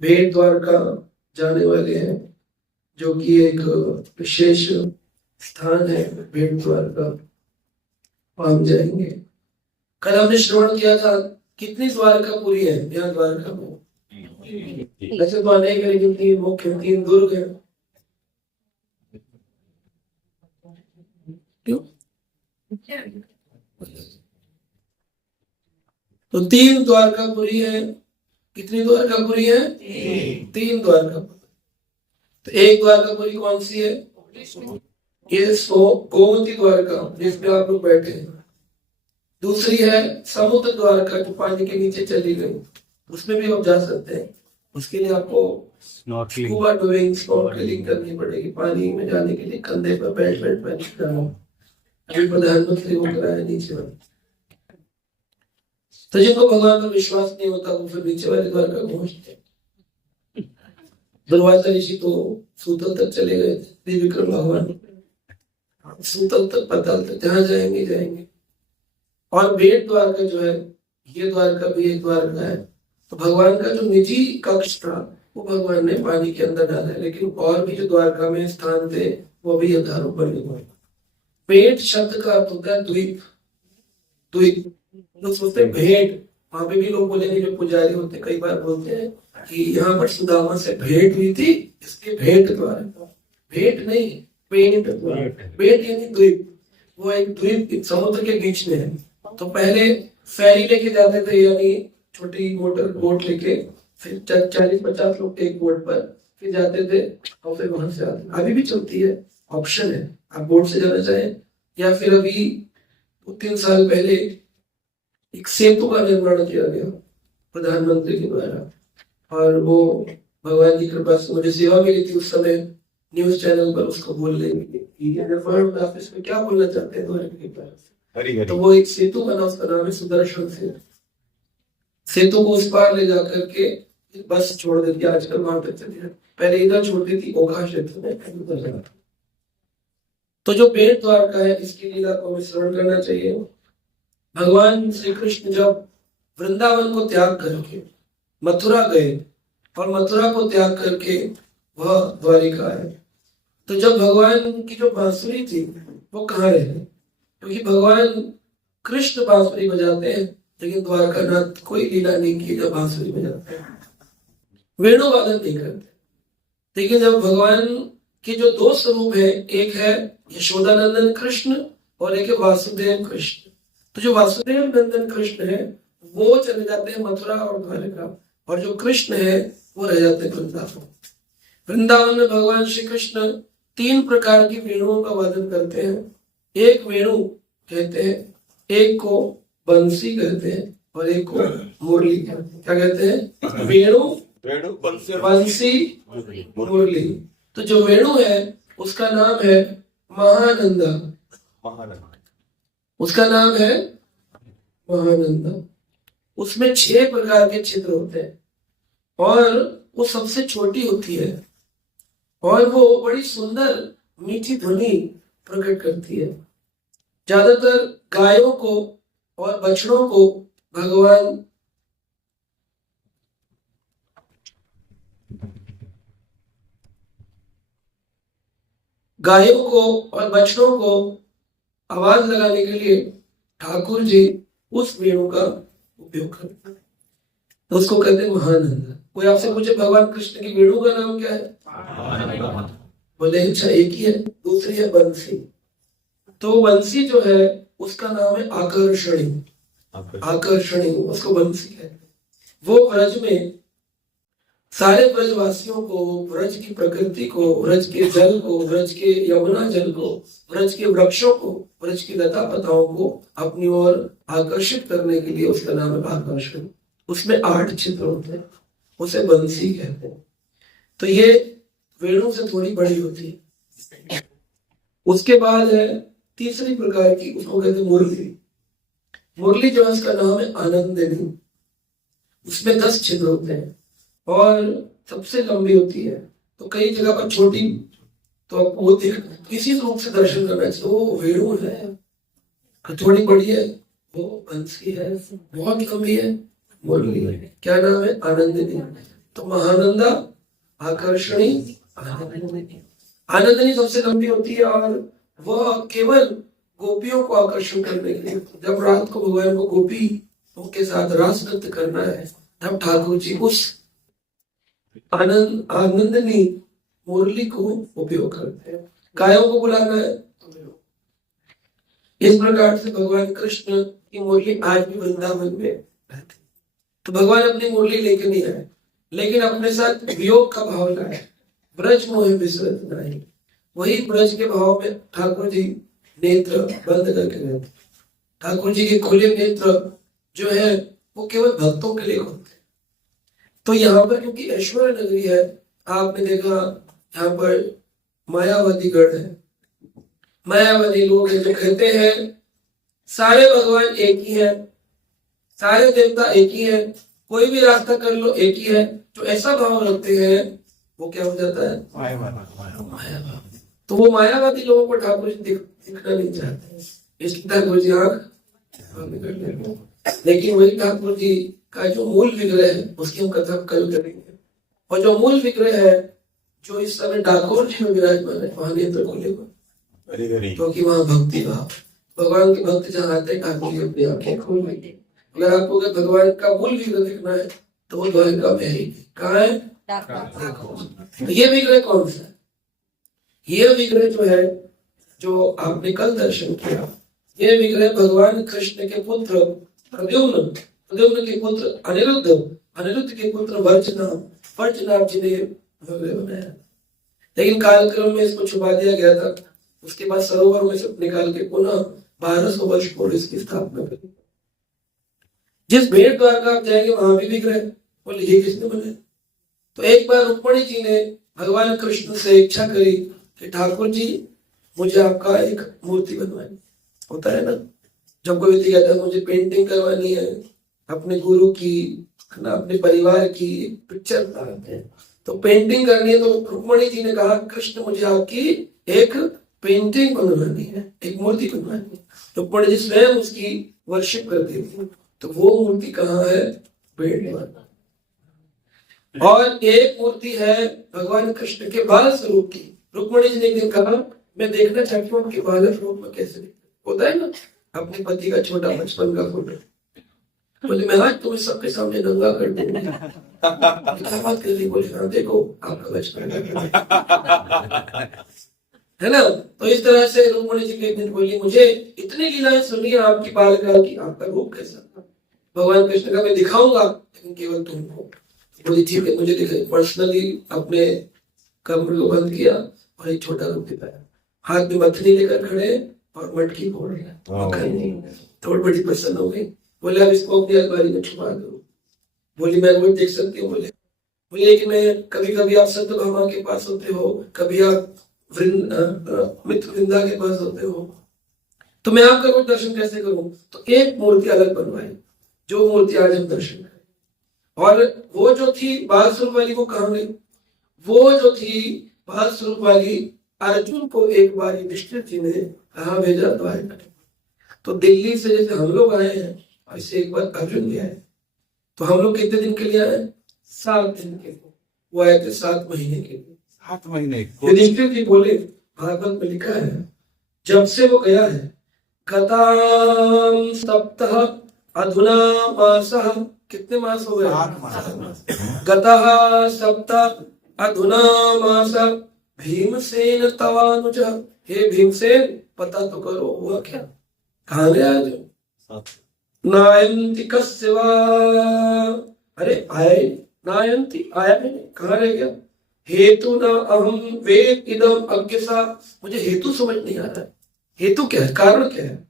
भेंट द्वारका जाने वाले हैं, जो कि एक विशेष स्थान है भेंट द्वारका, वहां जाएंगे। कल हमने श्रवण किया था कितनी द्वारकापुरी है यहाँ द्वारका में। वैसे तो अनेक है, लेकिन तीन मुख्य तीन दुर्ग है। क्यों? तो तीन द्वारकापुरी है। कितनी द्वारकापुरी है? तीन द्वारकापुरी। तो एक द्वारकापुरी कौन सी है? ये गोमती द्वारका जिसमें आप लोग बैठे हैं। दूसरी है समुद्र द्वारका जो पानी के नीचे चली गई, उसमें भी आप जा सकते हैं। उसके लिए आपको स्कूबा डाइविंग स्नॉर्कलिंग करनी पड़ेगी। पानी में जाने के लिए कंधे पर बैठ जाना। अभी प्रधानमंत्री वो कराया नीचे वाले। तो जिनको भगवान पर विश्वास नहीं होता वो फिर नीचे वाले द्वारका पहुंचते। दुर्वासा ऋषि तो सूतल तक चले गए थे, त्रिविक्रम भगवान सूतल तक पाताल तक जहां जाएंगे। और भेंट द्वारका जो है, ये द्वारका भी एक द्वारका है। तो भगवान का जो निजी कक्ष था वो भगवान ने पानी के अंदर डाला है, लेकिन और भी जो द्वारका में स्थान थे वो भी आधारों पर हुए। भेंट शब्द का अर्थ होता है द्वीप। लोग सोचते हैं भेंट, वहां पे भी लोग बोलेंगे, जो पुजारी होते कई बार बोलते हैं कि यहाँ पर सुदामा से भेंट हुई थी, इसके भेंट द्वारका। भेंट नहीं, भेंट यानी द्वीप। वो एक द्वीप समुद्र के बीच में है। तो पहले फेरी लेके जाते थे, यानी छोटी मोटर बोट लेके, फिर 40-50 लोग एक बोट पर फिर जाते थे और फिर वहां से आते। अभी भी चलती है, ऑप्शन है, आप बोट से जाना चाहें। या फिर अभी 3 साल पहले एक सेतु का निर्माण किया गया प्रधानमंत्री के द्वारा, और वो भगवान की कृपा से मुझे सेवा मिली थी उस समय न्यूज चैनल पर उसको बोलने ऑफिस में क्या बोलना चाहते हैं द्वारका के बारे में। तो वो एक सेतु बना, उसका नाम है सुदर्शन सेतु। सेतु को उस पार ले जाकर के बस छोड़ देती है, आजकल वहां तक चली जाती। पहले इधर छोड़ती थी ओखा क्षेत्र में, उधर जाना। तो जो भेंट द्वारका है, इसकी लीला को हमें श्रवण करना चाहिए। भगवान श्री कृष्ण जब वृंदावन को त्याग करके मथुरा गए और मथुरा को त्याग करके वह द्वारिका आए, तो जब भगवान की जो बांसुरी थी वो कहाँ रहे? क्योंकि भगवान कृष्ण बांसुरी बजाते हैं, लेकिन द्वारकानाथ कोई लीला नहीं की जब बांसुरी बजाते हैं, वेणु वादन नहीं करते। लेकिन जब भगवान के जो दो स्वरूप है, एक है यशोदानंदन कृष्ण और एक है वासुदेव कृष्ण। तो जो वासुदेव नंदन कृष्ण है वो चले जाते हैं मथुरा और द्वारका, और जो कृष्ण है वो रह जाते हैं वृंदावन। वृंदावन में भगवान श्री कृष्ण 3 प्रकार की वेणुओं का वादन करते हैं। एक वेणु कहते हैं, एक को बंसी कहते हैं, और एक को मुरली कहते हैं। क्या कहते हैं? वेणु, बंसी, मुरली। तो जो वेणु है उसका नाम है महानंदा। उसका नाम है महानंदा। उसमें 6 प्रकार के छिद्र होते हैं और वो सबसे छोटी होती है, और वो बड़ी सुंदर मीठी ध्वनि प्रकट करती है। ज्यादातर गायों को और बछड़ों को भगवान आवाज लगाने के लिए ठाकुर जी उस वेणु का उपयोग करते हैं, तो उसको कहते हैं महानंदा। कोई आपसे पूछे भगवान कृष्ण की वेणु का नाम क्या है? बोले अच्छा एक ही है। दूसरी है बंसी। तो बंसी जो है उसका नाम है आकर्षणी, उसको बंसी कहते हैं। वो ब्रज में सारे ब्रजवासियों को, ब्रज की प्रकृति को, ब्रज के जल को, ब्रज के यमुना जल को, ब्रज के वृक्षों को, ब्रज की लता पताओं को अपनी ओर आकर्षित करने के लिए उसका नाम है आकर्षण। उसमें 8 छिद्र होते हैं, उसे बंसी कहते हैं। तो ये वेणु से थोड़ी बड़ी होती है। उसके बाद है तीसरी प्रकार की, उसको कहते हैं मुरली। मुरली जो है उसका नाम है आनंदिनी। उसमें 10 छिद्र होते हैं और सबसे लंबी होती है। तो कई जगह पर छोटी, तो वो किसी रूप से दर्शन करना चाहिए। वो वेणु है, थोड़ी बड़ी है, वो बंसी है, बहुत लंबी है, मुरली। क्या नाम है? आनंदिनी। तो महानंदा आकर्षणी आनंदिनी। आनंदिनी सबसे लंबी होती है और वह केवल गोपियों को आकर्षण करने के लिए, जब रात को भगवान को गोपियों के साथ रास नृत्य करना है तब ठाकुर जी उस आनंदिनी मुरली को उपयोग करते हैं। गायों को बुलाना है। इस प्रकार से भगवान कृष्ण की मुरली आज भी वृंदावन में रहती। तो भगवान अपनी मुरली लेके नहीं आए, लेकिन अपने साथ वियोग का भाव लाए। ब्रज मोह विसरत नहीं। वही ब्रज के भाव में ठाकुर जी नेत्र बंद करके रहते। ठाकुर जी के खुले नेत्र जो है वो केवल भक्तों के लिए होते। तो यहाँ पर क्योंकि ऐश्वर्य नगरी है, आपने देखा यहाँ पर मायावादी गढ़ है। मायावादी लोग जो कहते हैं सारे भगवान एक ही है, सारे देवता एक ही है, कोई भी रास्ता कर लो एक ही है, जो ऐसा भाव रखते हैं वो क्या हो जाता है? मायावादी। तो वो मायावादी लोगों को ठाकुर जी दिखना नहीं चाहते, इसलिए ठाकुर जी आंख बंद कर लेते हैं। लेकिन वही ठाकुर जी का जो मूल विग्रह है उसकी हम कथा कल करेंगे। और जो मूल विग्रह है जो इस समय डाकोर जी में विराजमान है, वहां नेत्र खुले हुए, क्योंकि वहां भक्ति भाव, भगवान की भक्ति जहाँ आते हैं ठाकुर जी अपनी आंखें खोल देते हैं। अगर आपको भगवान का मूल विग्रह देखना है तो वो द्वारका में ही कहाँ है? तो ये विग्रह कौन सा है? ये विग्रह जो है जो आपने कल दर्शन किया, ये विग्रह भगवान कृष्ण के पुत्र प्रद्युम्न, प्रद्युम्न के पुत्र अनिरुद्ध, अनिरुद्ध के पुत्र वर्चनाभ जी ने विग्रह बनाया। लेकिन कालक्रम में इसको छुपा दिया गया था। उसके बाद सरोवर में से निकाल के पुनः 1200 वर्ष पूर्व इसकी स्थापना करी। जिस भेंट द्वारका आप जाएंगे वहां भी विग्रह, बोले ये किसने बनाया? तो एक बार रुक्मणी जी ने भगवान कृष्ण से इच्छा करी कि ठाकुर जी मुझे आपका एक मूर्ति बनवानी। होता है ना, जब कोई व्यक्ति कहता है मुझे पेंटिंग करवानी है अपने गुरु की, ना अपने परिवार की पिक्चर बनाते हैं, तो पेंटिंग करनी है। तो रुक्मणी जी ने कहा कृष्ण मुझे आपकी एक पेंटिंग बनवानी है, एक मूर्ति बनवानी है। रुक्मणी जी स्वयं उसकी वर्शिप करती थी। तो वो मूर्ति कहाँ है? पेड़ में। और एक मूर्ति है भगवान कृष्ण के बाल स्वरूप की। रुक्मणी जी ने एक दिन कहा मैं देखना चाहती हूँ उनके बाल स्वरूप में कैसे दिखते। होता है ना अपने पति का छोटा बचपन का फोटो, बोले मैं आज तुम्हें सबके सामने नंगा कर दूंगी। क्या बात कर रही? बोले हाँ देखो आपका बचपन है ना। तो इस तरह से रुक्मणी जी के एक दिन बोली मुझे इतनी लीलाएं सुनी है आपकी बालकाल की, आपका रूप कैसा था? भगवान कृष्ण का मैं दिखाऊंगा लेकिन केवल तुमको। बोली ठीक है, मुझे दिखाई। पर्सनली अपने कमर को बंद किया और एक छोटा रूप दिखाया, हाथ में मथनी लेकर खड़े और मटकी फोड़ रहे। तो बड़ी प्रसन्न हो गई। बोले अब इसको अपनी अलमारी में छुपा दो। बोली मैं रोज देख सकती हूँ। बोले लेकिन मैं कभी कभी आप संत भामा के पास होते हो, कभी आप मित्र वृंदा के पास होते हो, तो मैं आपका रोज दर्शन कैसे करूं? तो एक मूर्ति अलग बनवाई, जो मूर्ति आज हम दर्शन करें। और वो जो थी बाल स्वरूप वाली वो कहाँ गई? वो जो थी बाल स्वरूप वाली अर्जुन को एक बार युधिष्ठिर जी ने कहा भेजा द्वारका। तो दिल्ली से जैसे हम लोग आए हैं ऐसे एक बार अर्जुन भी आए। तो हम लोग कितने दिन के लिए आए? 7 दिन के लिए। वो आए थे 7 महीने के लिए। 7 महीने। युधिष्ठिर जी बोले भागवत में लिखा है जब से वो गया है गताम सप्तह अधुना मासः, कितने मास हो गए? 8 मास। गतः सप्तह अधुना मासः भीमसेन तवानुज। हे भीमसेन पता तो करो हुआ क्या? कहाँ गया जो? नायंती कस्य वा, अरे आए नायंती, आया नहीं, कहाँ रह गया? हेतु न अहम वेद इदम अज्ञसा, मुझे हेतु समझ नहीं आ रहा है। हेतु क्या है? कारण क्या है?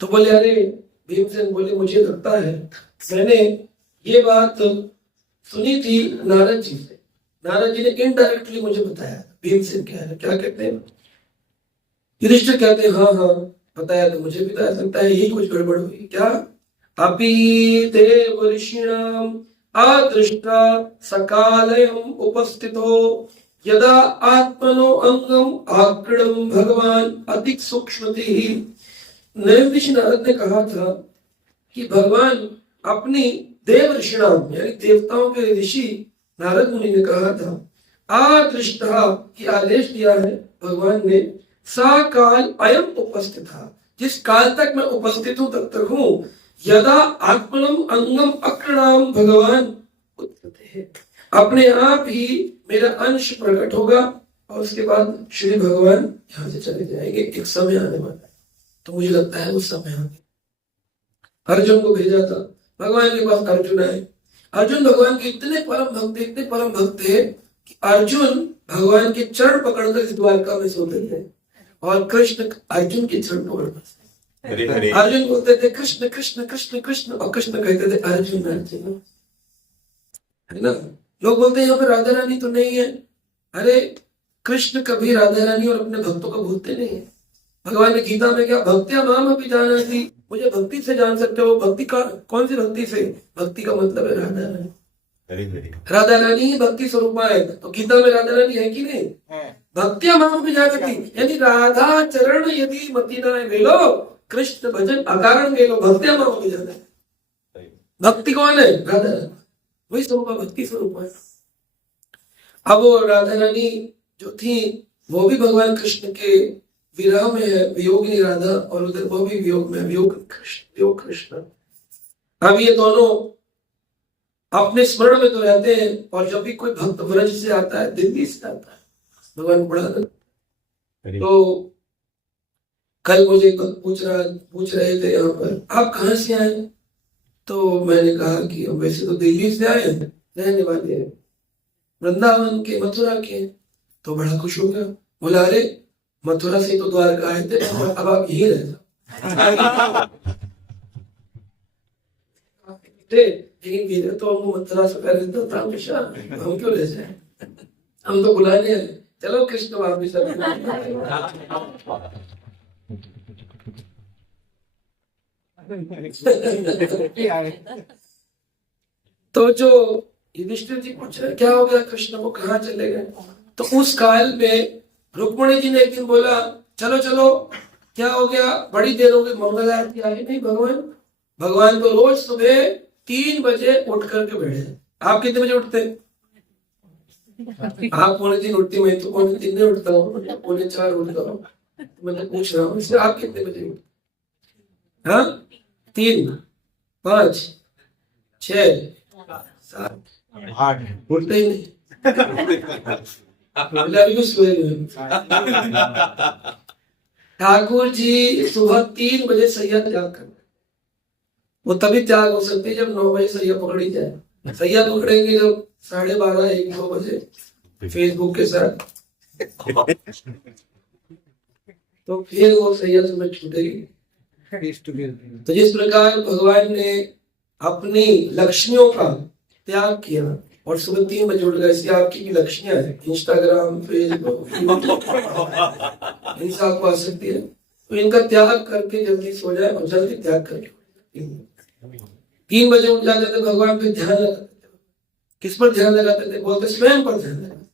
तो बोले अरे भीमसेन बोले मुझे लगता है मैंने ये बात सुनी थी नारद जी से। नारद जी ने इनडायरेक्टली मुझे बताया। भीमसेन क्या है, क्या कहते हैं? युधिष्ठिर कहते हैं हाँ हाँ बताया तो मुझे भी बता सकता है, यही कुछ गड़बड़ हुई। क्या? अपि देव ऋषिणाम अदृष्टा सकालयम उपस्थितो यदा आत्मनो अंगम आकृणम भगवान अति सूक्ष्मति। ऋषि नारद ने कहा था कि भगवान अपनी देव ऋषिणाम यानी देवताओं के ऋषि नारद मुनि ने कहा था, आदृष्टा की आदेश दिया है भगवान ने, सा काल अयम उपस्थित था, जिस काल तक मैं उपस्थित हूं तब तक हूं, यदा आत्मनम अंगम अक्रणाम भगवान उत्पत्ति, अपने आप ही मेरा अंश प्रकट होगा और उसके बाद श्री भगवान यहाँ से चले जाएंगे। एक समय आने वाला है, तो मुझे लगता है उस समय आगे अर्जुन को भेजा था, भगवान के पास अर्जुन आए। अर्जुन भगवान के इतने परम भक्त थे कि अर्जुन भगवान के चरण पकड़कर इस द्वारका में सोते थे और कृष्ण अर्जुन के चरण पकड़कर, अर्जुन बोलते थे कृष्ण कृष्ण कृष्ण कृष्ण और कृष्ण कहते थे अर्जुन अर्जुन, है ना। लोग बोलते हैं यहाँ पे राधा रानी तो नहीं है, अरे कृष्ण कभी राधा रानी और अपने भक्तों को भूलते नहीं है। भगवान ने गीता में क्या, भक्त्या माम अपि जानाति, मुझे भक्ति से जान सकते हो। भक्ति का कौन सी भक्ति से, भक्ति का मतलब है राधा रानी, राधा रानी ही भक्ति स्वरूपा है। तो गीता में राधा रानी है कि नहीं, भक्त्या माम अपि जानाति, यानी राधा चरण यदि मति न वेलो कृष्ण भजन अकारण गेलो, भक्त्या माम अपि जानाति। भक्ति कौन है, राधा रानी, वही स्वरूप भक्ति स्वरूप है। अब वो राधा रानी जो थी वो भी भगवान कृष्ण के विरह में है, वियोगिनी राधा, और उधर वो भी वियोग में, वियोग कृष्ण। अब ये दोनों अपने स्मरण में तो रहते हैं, और जब भी कोई भक्त व्रज से आता है, दिल्ली से आता है, भगवान पढ़ा तो कल मुझे पूछ रहे थे यहाँ पर, आप कहाँ से आए, तो मैंने कहा कि हम वैसे तो दिल्ली से आए हैं, रहने वाले हैं वृंदावन के, मथुरा के। तो बड़ा खुश हो गया, बोला अरे मथुरा से तो द्वारका आए थे, अब आप यही रह जाओ। लेकिन वीर तो हमको मथुरा से पहले तो था हमेशा, हम क्यों रह जाए, हम तो बुलाने आए, चलो कृष्ण वापिस। तो जो युधिष्ठिर जी पूछ रहे क्या हो गया कृष्ण को, कहाँ चले गए, तो उस काल में रुक्मिणी जी ने एक दिन बोला चलो चलो, क्या हो गया, बड़ी देर हो गई, मंगल आरती आई नहीं। भगवान तो रोज सुबह 3 बजे उठ करके बैठे। आप कितने बजे उठते, आप 2:45 उठती, मैं तो 3:45 नहीं उठता हूँ, 4:45 उठता हूँ। मैं पूछ रहा हूँ आप कितने बजे उठते, हाँ 3, 5, 6, 7, 8 उठते ही नहीं। ठाकुर जी सुबह 3 बजे सैया त्याग कर, वो तभी त्याग हो सकती है जब 9 बजे सैया पकड़ी जाए। सैया पकड़ेंगे जब 12:30, 1, 2 बजे फेसबुक के साथ, तो फिर वो सैया सुबह छूटेगी। तो जिस प्रकार भगवान ने अपनी लक्ष्मियों का त्याग किया और सुबह 3 बजे उठ गए, इसलिए आपकी भी लक्ष्मियां हैं, इंस्टाग्राम, फेसबुक, इनसे आपको आ सकती है, तो इनका त्याग करके जल्दी सो जाए और जल्दी त्याग करके 3 बजे उठ जाते थे, भगवान पे ध्यान लगाते थे। किस पर ध्यान लगाते थे, बोलते स्वयं पर ध्यान लगाते।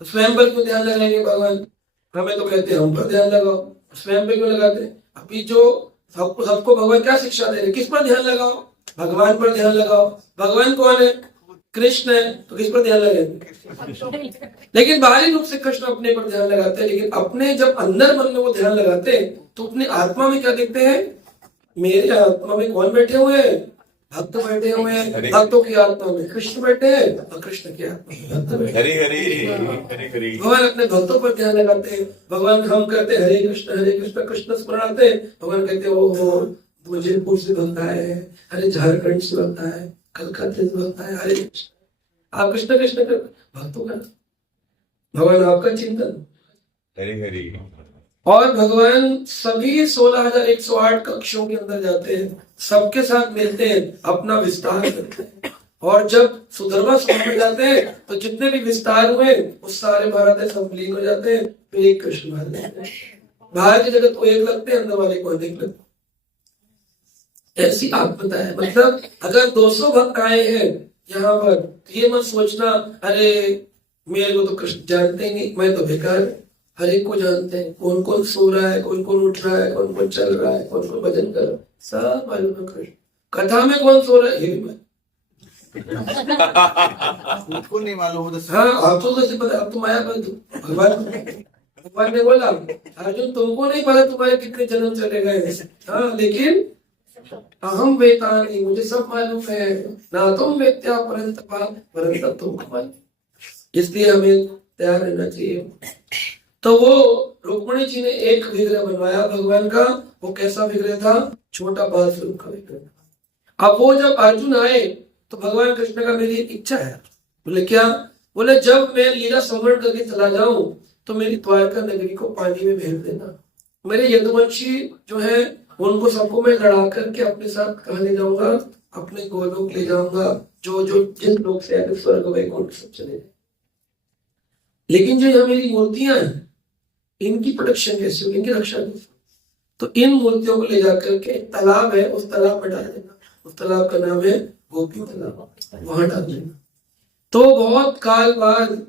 तो स्वयं पर क्यों ध्यान लगाएंगे भगवान, हमें तो कहते हैं हम पर ध्यान लगाओ, स्वयं पे क्यों लगाते। अभी जो सबको भगवान क्या शिक्षा दे रहे, किस पर ध्यान लगाओ, भगवान पर ध्यान लगाओ। भगवान कौन है, कृष्ण है, तो किस पर ध्यान लगाएंगे। लेकिन बाहरी रूप से कृष्ण अपने पर ध्यान लगाते हैं, लेकिन अपने जब अंदर मन में वो ध्यान लगाते हैं तो अपनी आत्मा में क्या देखते हैं, मेरे आत्मा में कौन बैठे हुए हैं, भक्त बैठे हुए हैं, भक्तों की आत्मा में कृष्ण बैठे हैं और कृष्ण की आत्मा में भक्त बैठे हैं। भगवान अपने भक्तों पर ध्यान लगाते हैं। भगवान हम कहते हैं हरे कृष्ण कृष्ण स्मरण आते हैं, भगवान कहते हैं ओहो मुझे पूछ से भक्त आए, अरे झारखंड से भक्त आए, कलकत्ते से भक्त आए, हरे कृष्ण। आप कृष्ण कृष्ण कर भक्तों का, भगवान आपका चिंतन। और भगवान सभी 16,108 कक्षों के अंदर जाते हैं, सबके साथ मिलते हैं, अपना विस्तार करते हैं। और जब सुधर्मा स्वामी में जाते हैं तो जितने भी विस्तार हुए वो सारे भारत सब विलीन हो जाते हैं, फिर एक कृष्ण बाहर लगते हैं। बाहर की जगत को एक लगते हैं, अंदर वाले को अधिक लगते। ऐसी आत्मता है। मतलब अगर 200 भक्त आए हैं यहाँ पर, तो ये मत सोचना अरे मेरे को तो कृष्ण जानते ही नहीं, मैं तो बेकार। हर एक को जानते हैं, कौन कौन सो रहा है, कौन कौन उठ रहा है, कौन कौन चल रहा है, कौन कौन भजन कर रहा है, सब मालूम है कृष्ण। कथा में कौन सो रहा है ये भी मालूम, मुझको नहीं मालूम तो हाँ आपको कैसे पता, आप तो माया बंधु भगवान ने बोला अर्जुन तुमको नहीं पता तुम्हारे कितने जन्म चले गए, हाँ लेकिन अहम वेतानि मुझे सब मालूम है, ना तुम वेत्या परंतु तुमको मालूम, इसलिए हमें तैयार रहना चाहिए। तो वो रुक्मिणी जी ने एक विग्रह बनवाया भगवान का, वो कैसा विग्रह था, छोटा बालस्वरूप का विग्रह था। अब वो जब अर्जुन आए तो भगवान कृष्ण का मेरी एक इच्छा है, बोले क्या, बोले जब मैं लीला संवरण करके चला जाऊं तो मेरी द्वारका नगरी को पानी में भेज देना, मेरे यदुवंशी जो है उनको सबको मैं लड़ा करके अपने साथ कहा ले जाऊंगा, अपने गोलोक ले जाऊंगा, जो जो जिस लोग से आगे स्वर्ग वैकुंठ सब चले जाए। लेकिन जो यहाँ मेरी मूर्तियां हैं इनकी प्रोटेक्शन कैसे होगी, इनकी रक्षा कैसे, तो इन मूर्तियों को ले जाकर के तालाब है उस तालाब में डाल देना, उस तालाब का नाम है गोपी तालाब, वहां डाल देना। तो बहुत काल बाद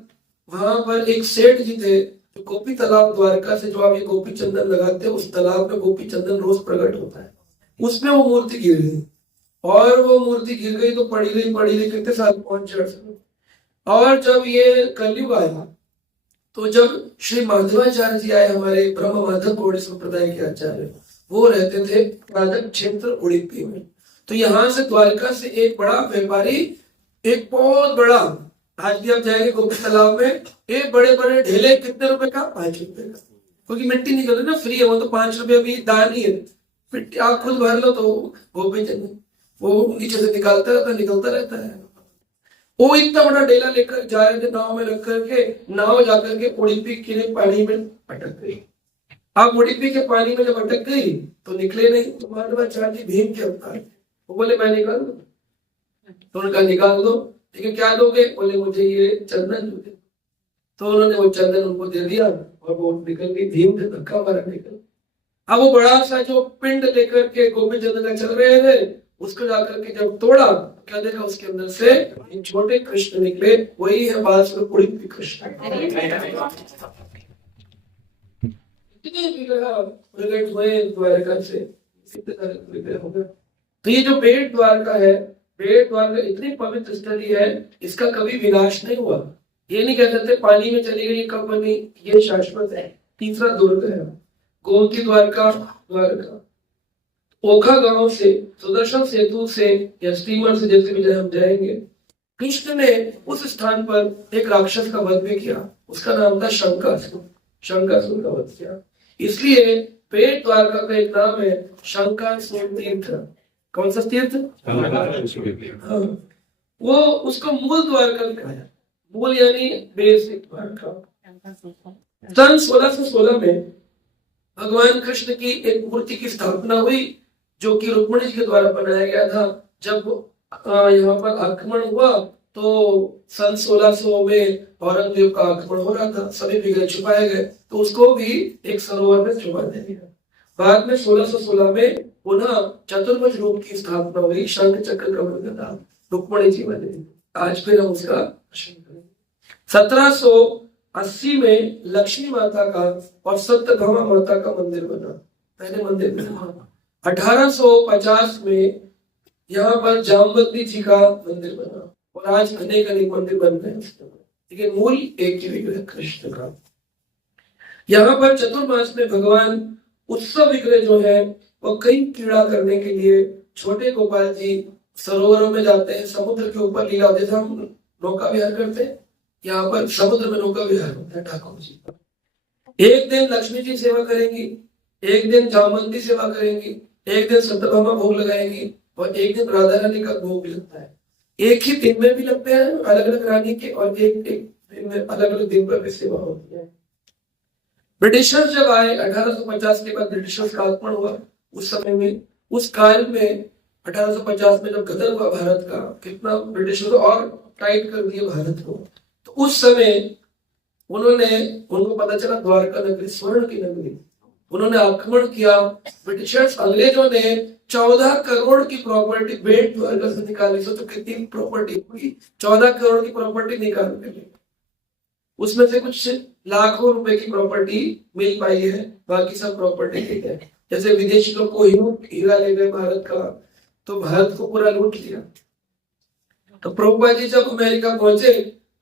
वहां पर एक सेठ जी थे, जो गोपी तालाब द्वारका से जो आप ये गोपी चंदन लगाते हैं उस तालाब में गोपी चंदन रोज प्रकट होता है, उसमें वो मूर्ति गिर गई, और वो मूर्ति गिर गई तो पड़ी रही कितने साल, 5-6 साल। और जब ये कलयुग आया तो जब श्री माधवाचार्य जी आए, हमारे ब्रह्म माधव गौड़ी संप्रदाय के आचार्य, वो रहते थे राजक क्षेत्र उड़ीपी में, तो यहाँ से द्वारका से एक बड़ा व्यापारी, एक बहुत बड़ा, आज भी आप जाएंगे गोपी तालाब में, एक बड़े बड़े ढेले, कितने रुपए का, 5 रुपए का, क्योंकि मिट्टी निकल रही ना, फ्री है वो, तो 5 रुपए भी दान ही है, मिट्टी आप खुद भर लो तो गोपी चंदन वो नीचे से निकलता रहता है। वो इतना बड़ा डेला लेकर जा रहे थे, नाव में रख करके, नाव जाकर के उड़ीपी के पानी में अटक गई। अब उड़ीपी के पानी में जब अटक गई तो निकले नहीं, तो माधवाचार्य जी भीम के अवतार, वो बोले मैं निकाल दो, तो उन्होंने कहा निकाल दो, लेकिन क्या दोगे, बोले मुझे ये चंदन दो। तो उन्होंने वो चंदन उनको दे दिया और वो निकल गई, भीम से धक्का मारा निकल। अब वो बड़ा सा जो पिंड लेकर के गोपी चंदन का चल रहे थे, उसको जाकर के जब तोड़ा, क्या देखा उसके अंदर से छोटे कृष्ण निकले, वही है बालस्वरूप उड़ीपी कृष्ण। प्रकट हुए द्वारका से, तो ये जो बेट द्वारका है, बेट द्वारका इतनी पवित्र स्थली है, इसका कभी विनाश नहीं हुआ। ये नहीं कह सकते पानी में चली गई कब बनी, ये शाश्वत है। तीसरा दुर्ग है गोमती द्वारका, द्वारका ओखा गांव से, सुदर्शन सेतु से या स्टीमर से जैसे भी हम जाएंगे, कृष्ण ने उस स्थान पर एक राक्षस का वध भी किया, उसका नाम था शंकासुर, शंकासुर का वध किया। इसलिए पेट द्वारका का एक नाम है शंकासुर तीर्थ। कौन सा तीर्थ, हाँ, वो उसको मूल द्वारका भी कहा, मूल यानी बेसिक द्वारका। सन 1616 में भगवान कृष्ण की एक मूर्ति की स्थापना हुई, जो कि रुक्मिणी जी के द्वारा बनाया गया था। जब यहाँ पर आक्रमण हुआ तो सन 1600 में औरंगजेब का आक्रमण हो रहा था, सभी विग्रह छुपाए गए, तो उसको भी एक सरोवर में छुपा दिया गया। बाद में 1616 में पुनः चतुर्भुज रूप की स्थापना हुई, शंख चक्र कमल गदा, रुक्मिणी जी बने। आज फिर हम उसका 1780 में लक्ष्मी माता का और सत्यभामा माता का मंदिर बना, पहले मंदिर बना। 1850 में यहाँ पर जामवती जी का मंदिर बना, और आज अनेक मंदिर बन गए, लेकिन मूल एक ही विग्रह कृष्ण का। यहाँ पर चतुर्मास में भगवान उत्सव विग्रह जो है वो कई क्रीड़ा करने के लिए, छोटे गोपाल जी सरोवरों में जाते हैं, समुद्र के ऊपर लीला, जैसे हम नौका विहार करते हैं, यहाँ पर समुद्र में नौका विहार होता है ठाकुर जी। एक दिन लक्ष्मी जी सेवा करेंगी, एक दिन जामवंती सेवा करेंगी, एक दिन सत्यभामा भोग लगाएंगी, और एक दिन राधा रानी का भोग भी लगता है। एक ही दिन में भी लगते हैं अलग अलग रानी के, और एक दिन में अलग अलग दिन पर भी सेवा होती है। ब्रिटिशर्स जब आए 1850 के बाद, ब्रिटिशर्स का आक्रमण हुआ, उस समय में, उस काल में 1850 में जब गदर हुआ भारत का, कितना ब्रिटिशर्स और टाइट कर दिया भारत को, तो उस समय उनको पता चला द्वारका नगरी स्वर्ण की नगरी, उन्होंने आक्रमण किया। ब्रिटिशर्स अंग्रेजों ने 14 करोड़ की प्रॉपर्टी बेट द्वारका से निकाली। सोचो कितनी प्रॉपर्टी हुई, 14 करोड़ की प्रॉपर्टी निकाल के, उसमें से कुछ लाखों रुपए की प्रॉपर्टी मिल पाई है, बाकी सब प्रॉपर्टी ले गए। जैसे विदेशी लोग को हीरा ले गए भारत का, तो भारत को पूरा लूट लिया। तो प्रभुपाद जी जब अमेरिका पहुंचे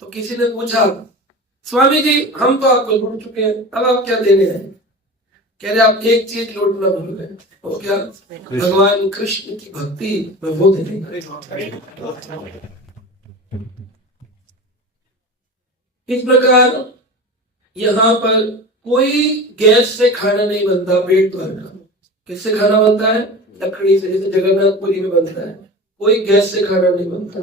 तो किसी ने पूछा, स्वामी जी हम तो आपको लूट चुके हैं, अब आप क्या देने हैं? कह रहे आप एक चीज लूटना भूल गए, वो क्या? भगवान कृष्ण की भक्ति में वो देने। इस प्रकार यहाँ पर कोई गैस से खाना नहीं बनता, पेट द्वारा का। किससे खाना बनता है? लकड़ी से, जैसे जगन्नाथपुरी में बनता है। कोई गैस से खाना नहीं बनता।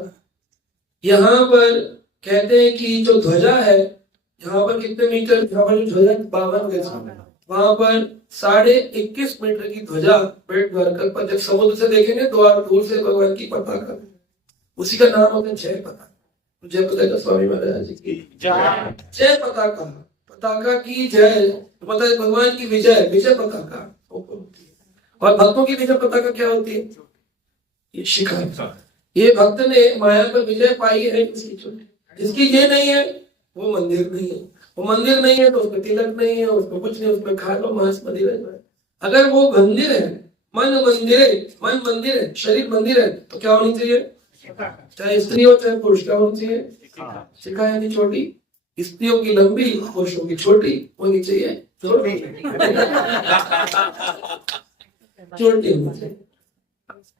यहाँ पर कहते हैं कि जो ध्वजा है, यहाँ पर कितने मीटर, यहाँ पर जो ध्वजा 52 गज, वहां पर 21.5 मीटर की ध्वजा पेट द्वारका पर, जब समुद्र से देखेंगे द्वार दूर से भगवान की पताका, उसी का नाम होता है जय पताका। जय पताका स्वामी महाराज जी की जय पताका, पताका की जय, मतलब भगवान की विजय, विजय पताका। और भक्तों की विजय पताका क्या होती है? ये शिखा। ये भक्त ने माया पर विजय पाई है, जिसकी ये नहीं है वो मंदिर नहीं है, वो मंदिर नहीं है तो उसमें तिलक नहीं है, उसमें कुछ नहीं, उसमें खा लो मांस मदिरा। अगर वो मंदिर है, मन मंदिर है, मन मंदिर है, शरीर मंदिर है, तो क्या होनी चाहिए? चाहे स्त्री हो चाहे पुरुष, क्या होनी चाहिए? शिखा यानी छोटी। स्त्रियों की लंबी, पुरुषों की छोटी होनी चाहिए, छोटी छोटी होनी चाहिए।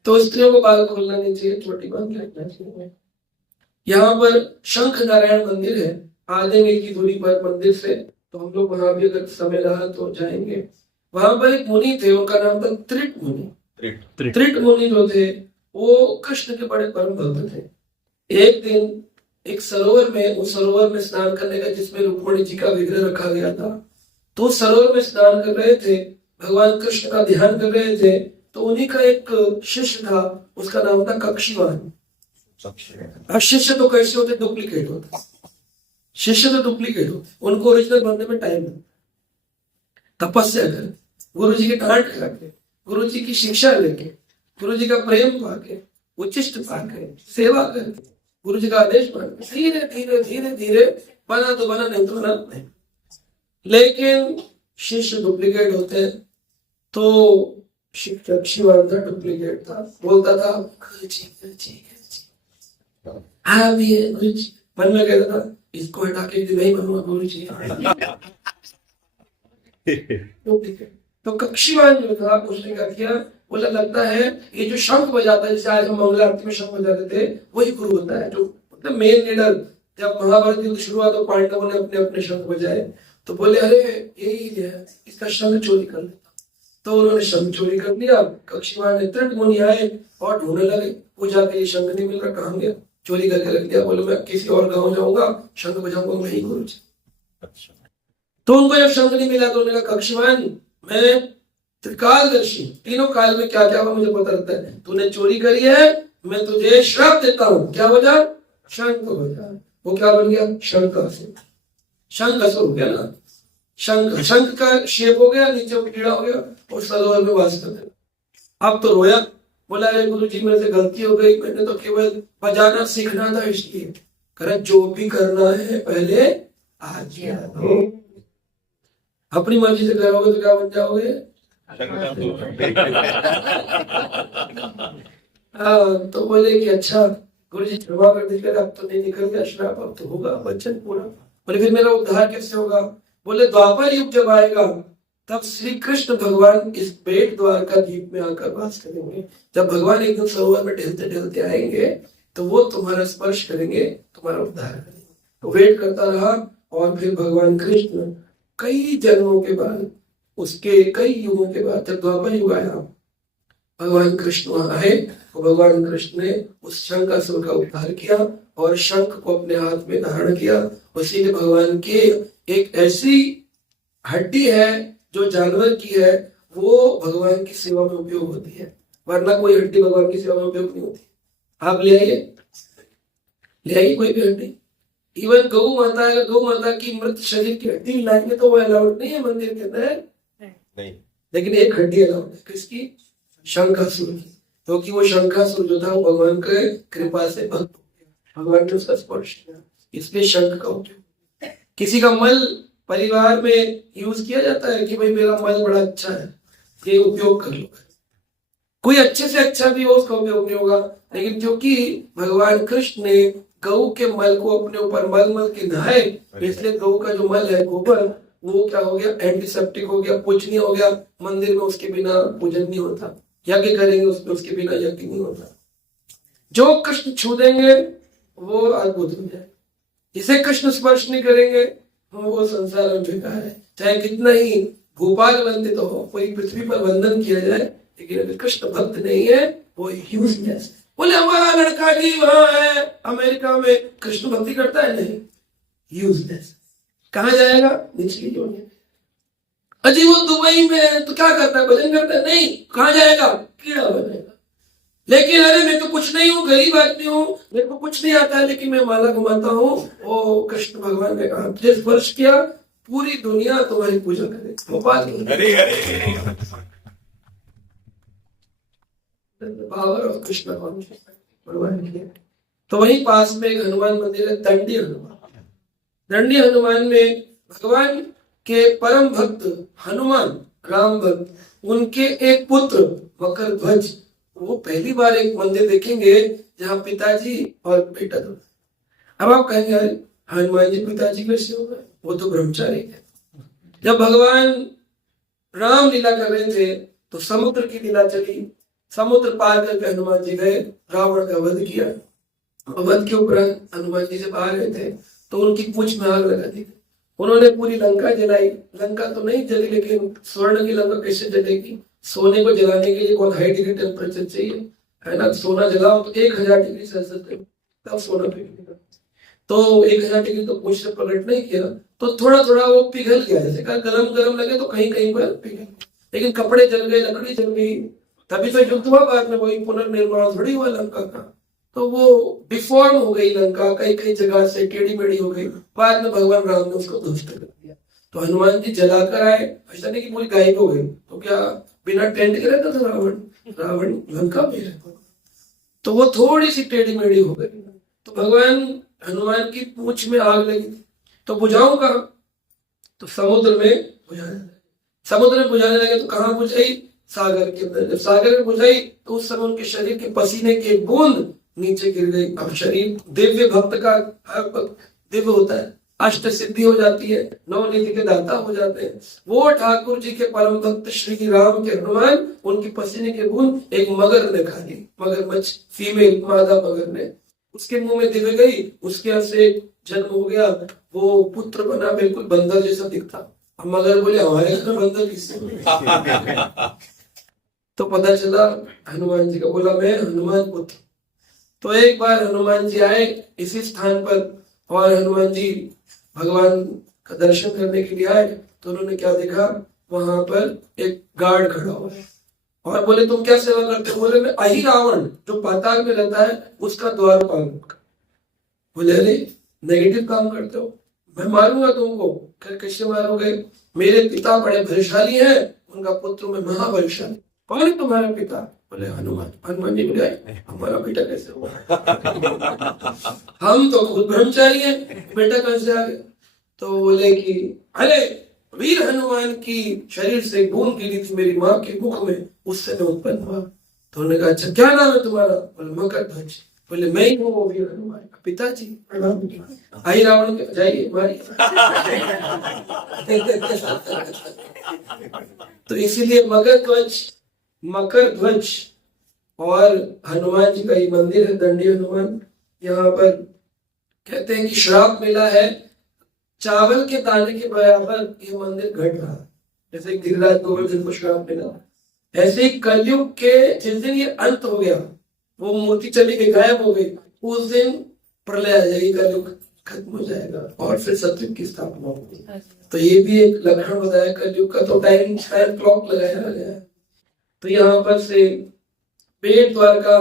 तो स्त्रियों को बाल खोलना नहीं चाहिए, छोटी बाल रखना चाहिए। यहाँ पर शंख नारायण मंदिर है, आधे मील की दूरी पर मंदिर से, तो हम लोग वहां भी अगर समय रहा तो जाएंगे। वहां पर एक मुनि थे, उनका नाम था त्रिट मुनि। त्रिट मुनि जो थे वो कृष्ण के बड़े परम भक्त थे। एक दिन एक सरोवर में, उस सरोवर में स्नान करने का, जिसमें रुक्मणी जी का विग्रह रखा गया था, तो सरोवर में स्नान कर रहे थे, भगवान कृष्ण का ध्यान कर रहे थे। तो उन्हीं का एक शिष्य था, उसका नाम था कक्षीवान। अब शिष्य तो कैसे होते? डुप्लीकेट होते। शिष्य तो डुप्लीकेट होते, उनको ओरिजिनल बनने में टाइम लगता। तपस्या कर, गुरु जी के डांट खा के, गुरु जी की शिक्षा लेके, गुरु जी का प्रेम पाके, उच्चिष्ट पाके, सेवा करके, गुरु जी का आदेश मान, धीरे धीरे धीरे धीरे बना तो बना, नहीं तो बना नहीं। लेकिन शिष्य डुप्लीकेट होते हैं। तो शिक्षक शिवान था, डुप्लीकेट था, बोलता था गुरु जी गुरु जी गुरु जी, हाँ भी है गुरु जी, मन में कहता था इसको हटा के नहीं बनूंगा गुरु जी। तो कक्षीवान जो था उसने क्या किया, बोला लगता है ये जो शंख बजाता है, जैसे आज हम मंगल आरती में शंख बजाते थे, वही गुरु होता है, जो मतलब मेन लीडर। जब महाभारत युद्ध शुरू हुआ तो पांडवों ने अपने अपने शंख बजाए, तो बोले अरे यही है, इसका शंख चोरी कर लेता। तो उन्होंने शंख चोरी कर लिया। कक्षीवान ने त्रिट मुनि आए और ढूंढने लगे, पूछा कि ये शंख नहीं मिल रहा, कहाँ गया? चोरी करके रख दिया। बोले मैं किसी और गाँव जाऊंगा, शंख बजाऊंगा, वही गुरु जी। तो उनको जब शंख नहीं मिला तो उन्होंने कहा कक्षीवान मैं त्रिकालदर्शी, तीनों काल में क्या क्या हुआ मुझे पता रहता है, तूने चोरी करी है, मैं तुझे श्राप देता हूँ। क्या बजा? शंख बजा। वो क्या बन गया? शंखासुर। शंखासुर हो गया ना, शंख, शंख का शेप हो गया, नीचे कीड़ा हो गया और सरोवर में वास कर गया। अब तो रोया, बोला अरे गुरु जी मेरे से गलती हो गई, मैंने तो केवल बजाना सीखना था इसलिए। करा जो भी करना है पहले आज करो, अपनी मर्जी से करोगे तो क्या बन जाओगे? हाँ, तो बोले कि अच्छा गुरु जी क्षमा कर दीजिए, अब तो नहीं निकल गया श्राप, अब तो होगा वचन पूरा। बोले फिर मेरा उद्धार कैसे होगा? बोले द्वापर युग जब आएगा तब श्री कृष्ण भगवान इस पेट द्वारका द्वीप में आकर वास करेंगे। जब भगवान एकदम सरोवर में टहलते टहलते आएंगे तो वो तुम्हारा स्पर्श करेंगे, तुम्हारा उद्धार करेंगे। तो वेट करता रहा और फिर भगवान कृष्ण कई जन्मों के बाद, उसके कई युगों के बाद जब द्वापर युग आया, भगवान कृष्ण वहां आए तो भगवान कृष्ण ने उस शंखासुर का उद्धार किया और शंख को अपने हाथ में धारण किया। उसी में भगवान की एक ऐसी हड्डी है जो जानवर की है, वो भगवान की सेवा में उपयोग होती है, वरना कोई हड्डी भगवान की सेवा में उपयोग नहीं होती। आप ले आइए कोई भी हड्डी, इवन गौ माता है, गौ माता की मृत शरीर की हड्डी लाएंगे तो वो अलाउड नहीं है मंदिर के अंदर नहीं। लेकिन एक हड्डी अलाउड है, किसकी? शंखासुर की, क्योंकि वो शंखासुर जो था वो भगवान के कृपा से भक्त हो गया, भगवान ने उसका स्पर्श किया, इसलिए शंख का उपयोग। किसी का मल परिवार में यूज किया जाता है कि भाई मेरा मल बड़ा अच्छा है, ये उपयोग कर लो, कोई अच्छे से अच्छा भी हो उसका उपयोग नहीं होगा। लेकिन क्योंकि भगवान कृष्ण ने गऊ के मल को अपने ऊपर मल के नहाए, इसलिए गऊ का जो मल है गोबर, वो क्या हो गया, एंटीसेप्टिक हो गया, पूजनीय हो गया। मंदिर में उसके बिना पूजन नहीं होता, यज्ञ करेंगे उसके बिना यज्ञ नहीं होता। जो कृष्ण छू देंगे वो अद्भुत हो जाए, जिसे कृष्ण स्पर्श नहीं करेंगे वो संसार में बेकार है। चाहे कितना ही भोपाल वंदित हो, पूरी पृथ्वी पर वंदन किया जाए, लेकिन अगर कृष्ण भक्त नहीं है वो यूजलेस। बोले हमारा लड़का जी वहां है अमेरिका में, कृष्ण भक्ति करता है, नहीं, यूजलेस। कहाँ जाएगा, निचली जोड़ी। अजी वो दुबई में है तो क्या करता है, भजन करता है, नहीं, कहाँ जाएगा, कीड़ा बनेगा। लेकिन अरे मैं तो कुछ नहीं हूँ, गरीब आदमी हूँ, मेरे को कुछ नहीं आता है, लेकिन मैं माला घुमाता हूँ। वो कृष्ण भगवान ने कहा तुझे स्पर्श किया, पूरी दुनिया तुम्हारी पूजा करे। पावर ऑफ कृष्ण भगवान की। तो वहीं पास में एक हनुमान मंदिर है, दंडी हनुमान। दंडी हनुमान में भगवान के परम भक्त हनुमान, राम भक्त, उनके एक पुत्र मकर ध्वज, वो पहली बार एक मंदिर देखेंगे जहाँ पिताजी और बेटा दो। अब आप कहेंगे हनुमान जी पिताजी कैसे हो गए, वो तो ब्रह्मचारी थे। जब भगवान राम लीला कर रहे थे तो समुद्र की लीला चली, समुद्र पार करके हनुमान जी गए, रावण का वध किया। वध के उपरांत हनुमान जी जब आ रहे थे तो उनकी पूंछ में आग लगा दी। उन्होंने पूरी लंका जलाई। लंका तो नहीं जली, लेकिन स्वर्ण की लंका कैसे जलेगी? सोने को जलाने के लिए कौन हाई डिग्री टेम्परेचर चाहिए, है ना। सोना जलाओ तो 1000 डिग्री सेल्सियस तब सोना पिघलेगा। तो 1000 डिग्री तो पूंछ से प्रकट नहीं किया, तो थोड़ा थोड़ा वो पिघल गया। जैसे कहा गरम लगे तो कहीं कहीं पर पिघल, लेकिन कपड़े जल गए, लकड़ी जल गई, तभी तो युद्ध हुआ बाद में। वही पुनर्निर्माण थोड़ी हुआ लंका का। तो वो डिफॉर्म हो गई लंका, कई कई जगह से टेढ़ी मेढ़ी हो गई। बाद में भगवान राम ने उसको ध्वस्त कर दिया। तो हनुमान जी जलाकर आए, ऐसा नहीं कि पूरी गायब हो गई। तो क्या बिना टेंट के रहता था रावण? रावण लंका में रहता, तो वो थोड़ी सी टेढ़ी मेढ़ी हो गई। तो भगवान हनुमान की पूंछ में आग लगी, तो बुझाऊं कहां? तो समुद्र में बुझाने लगे। समुद्र में बुझाने लगे तो कहां बुझाई? सागर के अंदर। जब सागर में बुझाई तो उस समय उनके शरीर के पसीने की एक बूंद नीचे गिर गई। अब शरीर दिव्य भक्त का दिव्य होता है, अष्ट सिद्धि हो जाती है, 9 निधि के दाता हो जाते हैं। वो ठाकुर जी के परम भक्त श्री राम के हनुमान, उनकी पसीने की बूंद एक मगर ने खा ली। मगरमच्छ, फीमेल मादा मगर ने, उसके मुंह में दिव्य गई, उसके यहाँ से जन्म हो गया। वो पुत्र बना, बिल्कुल बंदर जैसा दिखता। अब मगर बोले हमारे घर बंदर किससे? तो पता चला हनुमान जी का। बोला मैं हनुमान पुत्र। तो एक बार हनुमान जी आए इसी स्थान पर, और हनुमान जी भगवान का दर्शन करने के लिए आए। तो उन्होंने क्या देखा, वहां पर एक गार्ड खड़ा हुआ है, और बोले तुम क्या सेवा करते हो? बोले मैं अहि रावण जो पाताल में रहता है उसका द्वारपाल। बोले अरे नेगेटिव काम करते हो, मैं मारूंगा तुमको। कैसे मारोगे? मेरे पिता बड़े बलशाली हैं, उनका पुत्र मैं महाबलशाली। कौन है तुम्हारा पिता? बोले हनुमान। हनुमान जी बोले हमारा बेटा कैसे हुआ? हम तो खुद ब्रह्मचारी हैं, बेटा कहां से आ गया? तो बोले कि अरे वीर हनुमान की शरीर से बूंद गिरी थी मेरी माँ के मुख में, उससे मैं उत्पन्न हुआ। तो उन्होंने कहा अच्छा क्या नाम है तुम्हारा? बोले मकर ध्वज। बोले मैं ही हूँ वो वीर हनुमान का पिताजी। आई रावण के जाइए मारिए। तो इसीलिए मकर ध्वज और हनुमान जी का ये मंदिर है, दंडी हनुमान। यहाँ पर कहते हैं कि श्राप मिला है, चावल के दाने के बराबर ये मंदिर घट रहा। जैसे गिरिराज गोवर्धन को श्राप मिला, ऐसे ही कलयुग के जिस दिन ये अंत हो गया, वो मूर्ति चली गई, गायब हो गई, उस दिन प्रलय आ जाएगी, कलयुग खत्म हो जाएगा और फिर सत्युग की स्थापना होगी। तो ये भी एक लक्षण बताया कलयुग का। तो टाइम क्लॉक लगाया गया है। तो यहाँ पर से बेट द्वारका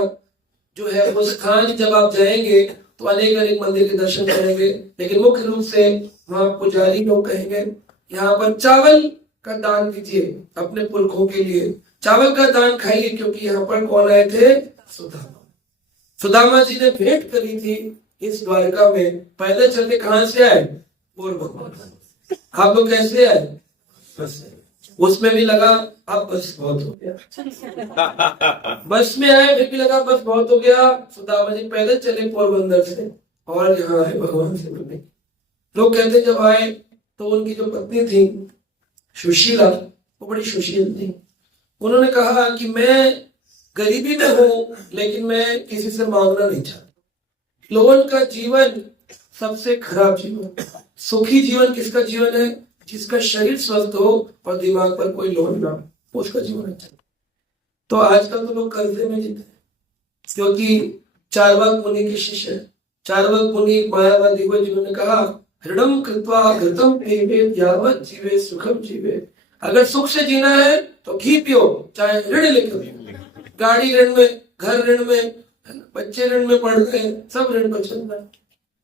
जो है वो स्थान, जब आप जाएंगे तो अनेक मंदिर के दर्शन करेंगे, लेकिन मुख्य रूप से वहाँ पुजारी लोग कहेंगे यहाँ पर चावल का दान दीजिए अपने पुरखों के लिए, चावल का दान खाइए, क्योंकि यहाँ पर कौन आए थे? सुदामा जी ने भेंट करी थी इस द्वारका में। पैदल चल के कहां से आए? आप लोग कैसे आए? उसमें भी लगा अब बस बहुत हो गया। बस में आए फिर भी लगा बस बहुत हो गया। सुदामा जी पैदल चले पोरबंदर से और यहाँ आए भगवान से मिलने। लोग कहते जब आए तो उनकी जो पत्नी थी सुशीला, वो बड़ी सुशील थी। उन्होंने कहा कि मैं गरीबी में हूं लेकिन मैं किसी से मांगना नहीं चाहती। लोगों का जीवन सबसे खराब जीवन। सुखी जीवन किसका जीवन है? जिसका शरीर स्वस्थ हो और दिमाग पर कोई लोड ना हो, उसका जीवन अच्छा। तो आजकल तो लोग कर्जे में जीते हैं, क्योंकि चार्वाक मुनि के शिष्य है। चार्वाक मुनि मायावादी हुए जिन्होंने कहा ऋणम कृत्वा घृतम पीबेत यावत जीवे सुखम जीवे। अगर सुख से जीना है तो घी पियो, चाहे ऋण लेकर पियो। गाड़ी ऋण में, घर ऋण में, बच्चे ऋण में पड़ गए, सब ऋण पर चल रहा है।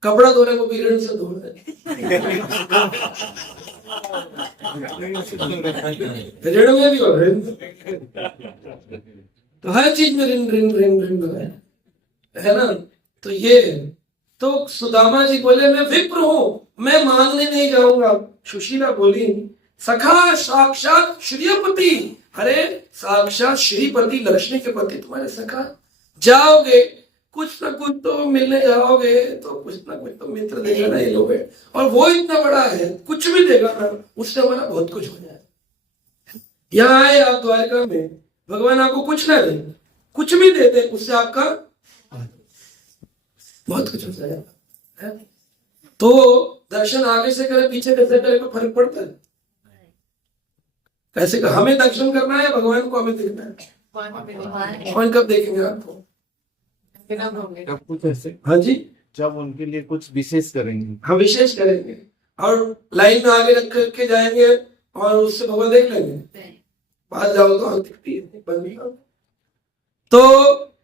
कपड़ा धोने को भी ऋण से धो रहे ऋण में भी और ऋण। तो हर चीज में ऋण ऋण ऋण ऋण है ना। तो ये तो सुदामा जी बोले मैं विप्र हूं, मैं मांगने नहीं जाऊंगा। सुशीला बोली सखा साक्षात श्रीपति। अरे साक्षात श्रीपति लक्ष्मी के पति तुम्हारे सखा, जाओगे कुछ ना कुछ तो मिलने जाओगे तो कुछ ना कुछ तो मित्र देगा ना ये लोग। और वो इतना बड़ा है, कुछ भी देगा ना, उससे हमारा बहुत कुछ हो जाए। यहाँ आए आप द्वारका में, भगवान आपको कुछ ना दे, कुछ भी दे दे, उससे आपका बहुत कुछ हो जाएगा। तो दर्शन आगे से करे पीछे कैसे करे को फर्क पड़ता है? कैसे का हमें दर्शन करना है, भगवान को हमें देखना है। भगवान कब देखेंगे आपको? जब कुछ ऐसे, हाँ जी, जब उनके लिए कुछ विशेष करेंगे। हम विशेष करेंगे और लाइन में आगे रख करके जाएंगे और उससे भगवान देख लेंगे। पास जाओ तो हम दिखती है। तो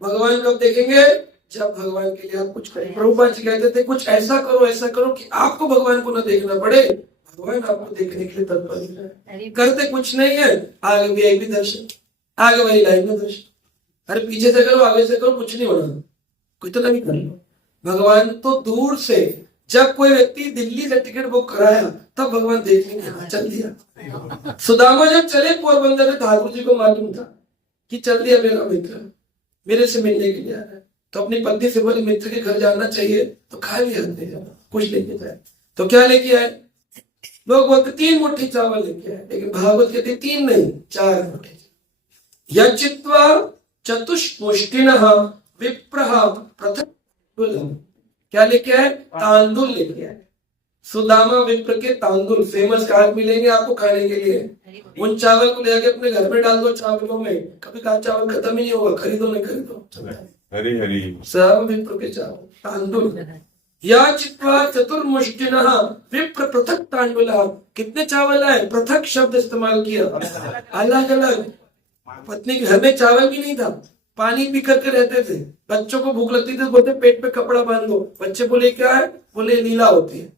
भगवान कब देखेंगे? जब भगवान के लिए आप कुछ करें। प्रभुपाद जी कहते थे कुछ ऐसा करो कि आपको भगवान को ना देखना पड़े, भगवान आपको देखने के लिए तत्पर है। करते कुछ नहीं है, आगे वीआईपी दर्शन, आगे वही लाइन में दर्शन। अरे पीछे से करो आगे से करो, कुछ नहीं होना, कितना भी कर लो। भगवान तो दूर से, जब कोई व्यक्ति दिल्ली से टिकट बुक कराया तब भगवान देखने के चल दिया। सुदामा जब चले पोरबंदर में, ठाकुर जी को मालूम था कि चल दिया मेरा मित्र, मेरे से मिलने के लिए आ रहा है। तो अपनी पत्नी से बोले मित्र के घर जाना चाहिए, तो खाली हाथ नहीं जाना, कुछ लेके जाए। तो क्या लेके आए? लोग बोलते 3 मुट्ठी चावल लेके आए, लेकिन भागवत कहते 3 नहीं 4 मुट्ठी। यचित्वा चतुष्मुष्टिनः विप्रः पृथक्। क्या लेके आए? तांदुल लेके आए। सुदामा विप्र के तांदुल फेमस कहाँ मिलेंगे आपको खाने के लिए? उन चावल को लेके अपने घर में डाल दो चावलों में, कभी का चावल खत्म ही नहीं होगा, खरीदो नहीं खरीदो। हरी हरी सब विप्र के चावल तांदुल। या चित्वा चतुर्मुष्टिनः विप्र पृथक तांडुलः। कितने चावल है? पृथक शब्द इस्तेमाल किया, अलग अलग। पत्नी के घर में चावल भी नहीं था, पानी पी करके रहते थे। बच्चों को भूख लगती थी, बोलते पेट पे कपड़ा बांध दो। बच्चे बोले क्या है? बोले लीला होती है।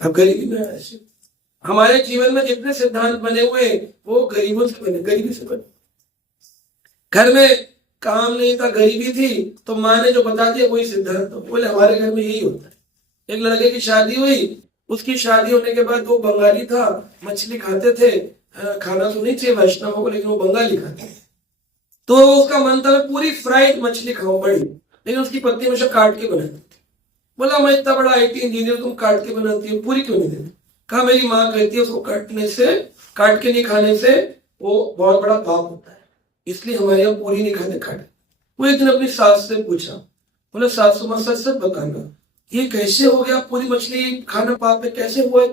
अब गरीबी में ऐसे हमारे जीवन में जितने सिद्धांत बने हुए वो गरीबों से बने, गरीबी से बने। घर में काम नहीं था, गरीबी थी, तो माँ ने जो बता दिया वही सिद्धांत। बोले हमारे घर में यही होता है। एक लड़के की शादी हुई, उसकी शादी होने के बाद वो बंगाली था, मछली खाते थे। खाना तो नहीं चाहिए वैष्णवों को, लेकिन वो बंगाली खाते। तो उसका मन था मैं पूरी फ्राइड मछली खाऊं बड़ी, लेकिन उसकी पत्नी हमेशा काट के बनाती थी। बोला मैं इतना बड़ा IT इंजीनियर, तुम काट के बनाती हो, पूरी क्यों नहीं देती? कहा मेरी माँ कहती है उसको काट के नहीं खाने से वो बहुत बड़ा पाप होता है, इसलिए हमारे यहाँ पूरी नहीं खाते, काटे। वो एक दिन अपनी सास से पूछा, बोला सासू माँ सच सच बताना ये कैसे हो गया? पूरी मछली खाना पाप है, कैसे हुआ?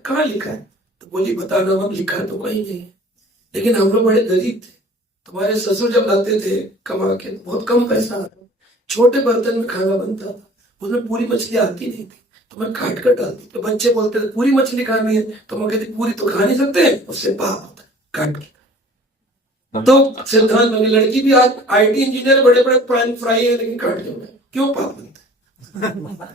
कहाँ लिखा है? तो बोली बताना मत, लिखा तो कहीं नहीं है, लेकिन हम लोग बड़े गरीब थे। तुम्हारे ससुर जब लाते थे कमा के, बहुत कम पैसा आता, छोटे बर्तन में खाना बनता था, उसमें पूरी मछली आती नहीं थी, तो मैं काट कर डालती। तो बच्चे बोलते थे पूरी मछली खानी है, तो मैं कहती पूरी तो खा नहीं सकते, उससे पाप होता है, काट के। तो सिद्धांत बनी। लड़की भी आज IT इंजीनियर, बड़े बड़े पैन फ्राई है, लेकिन काट लेना क्यों? पाप बनता है।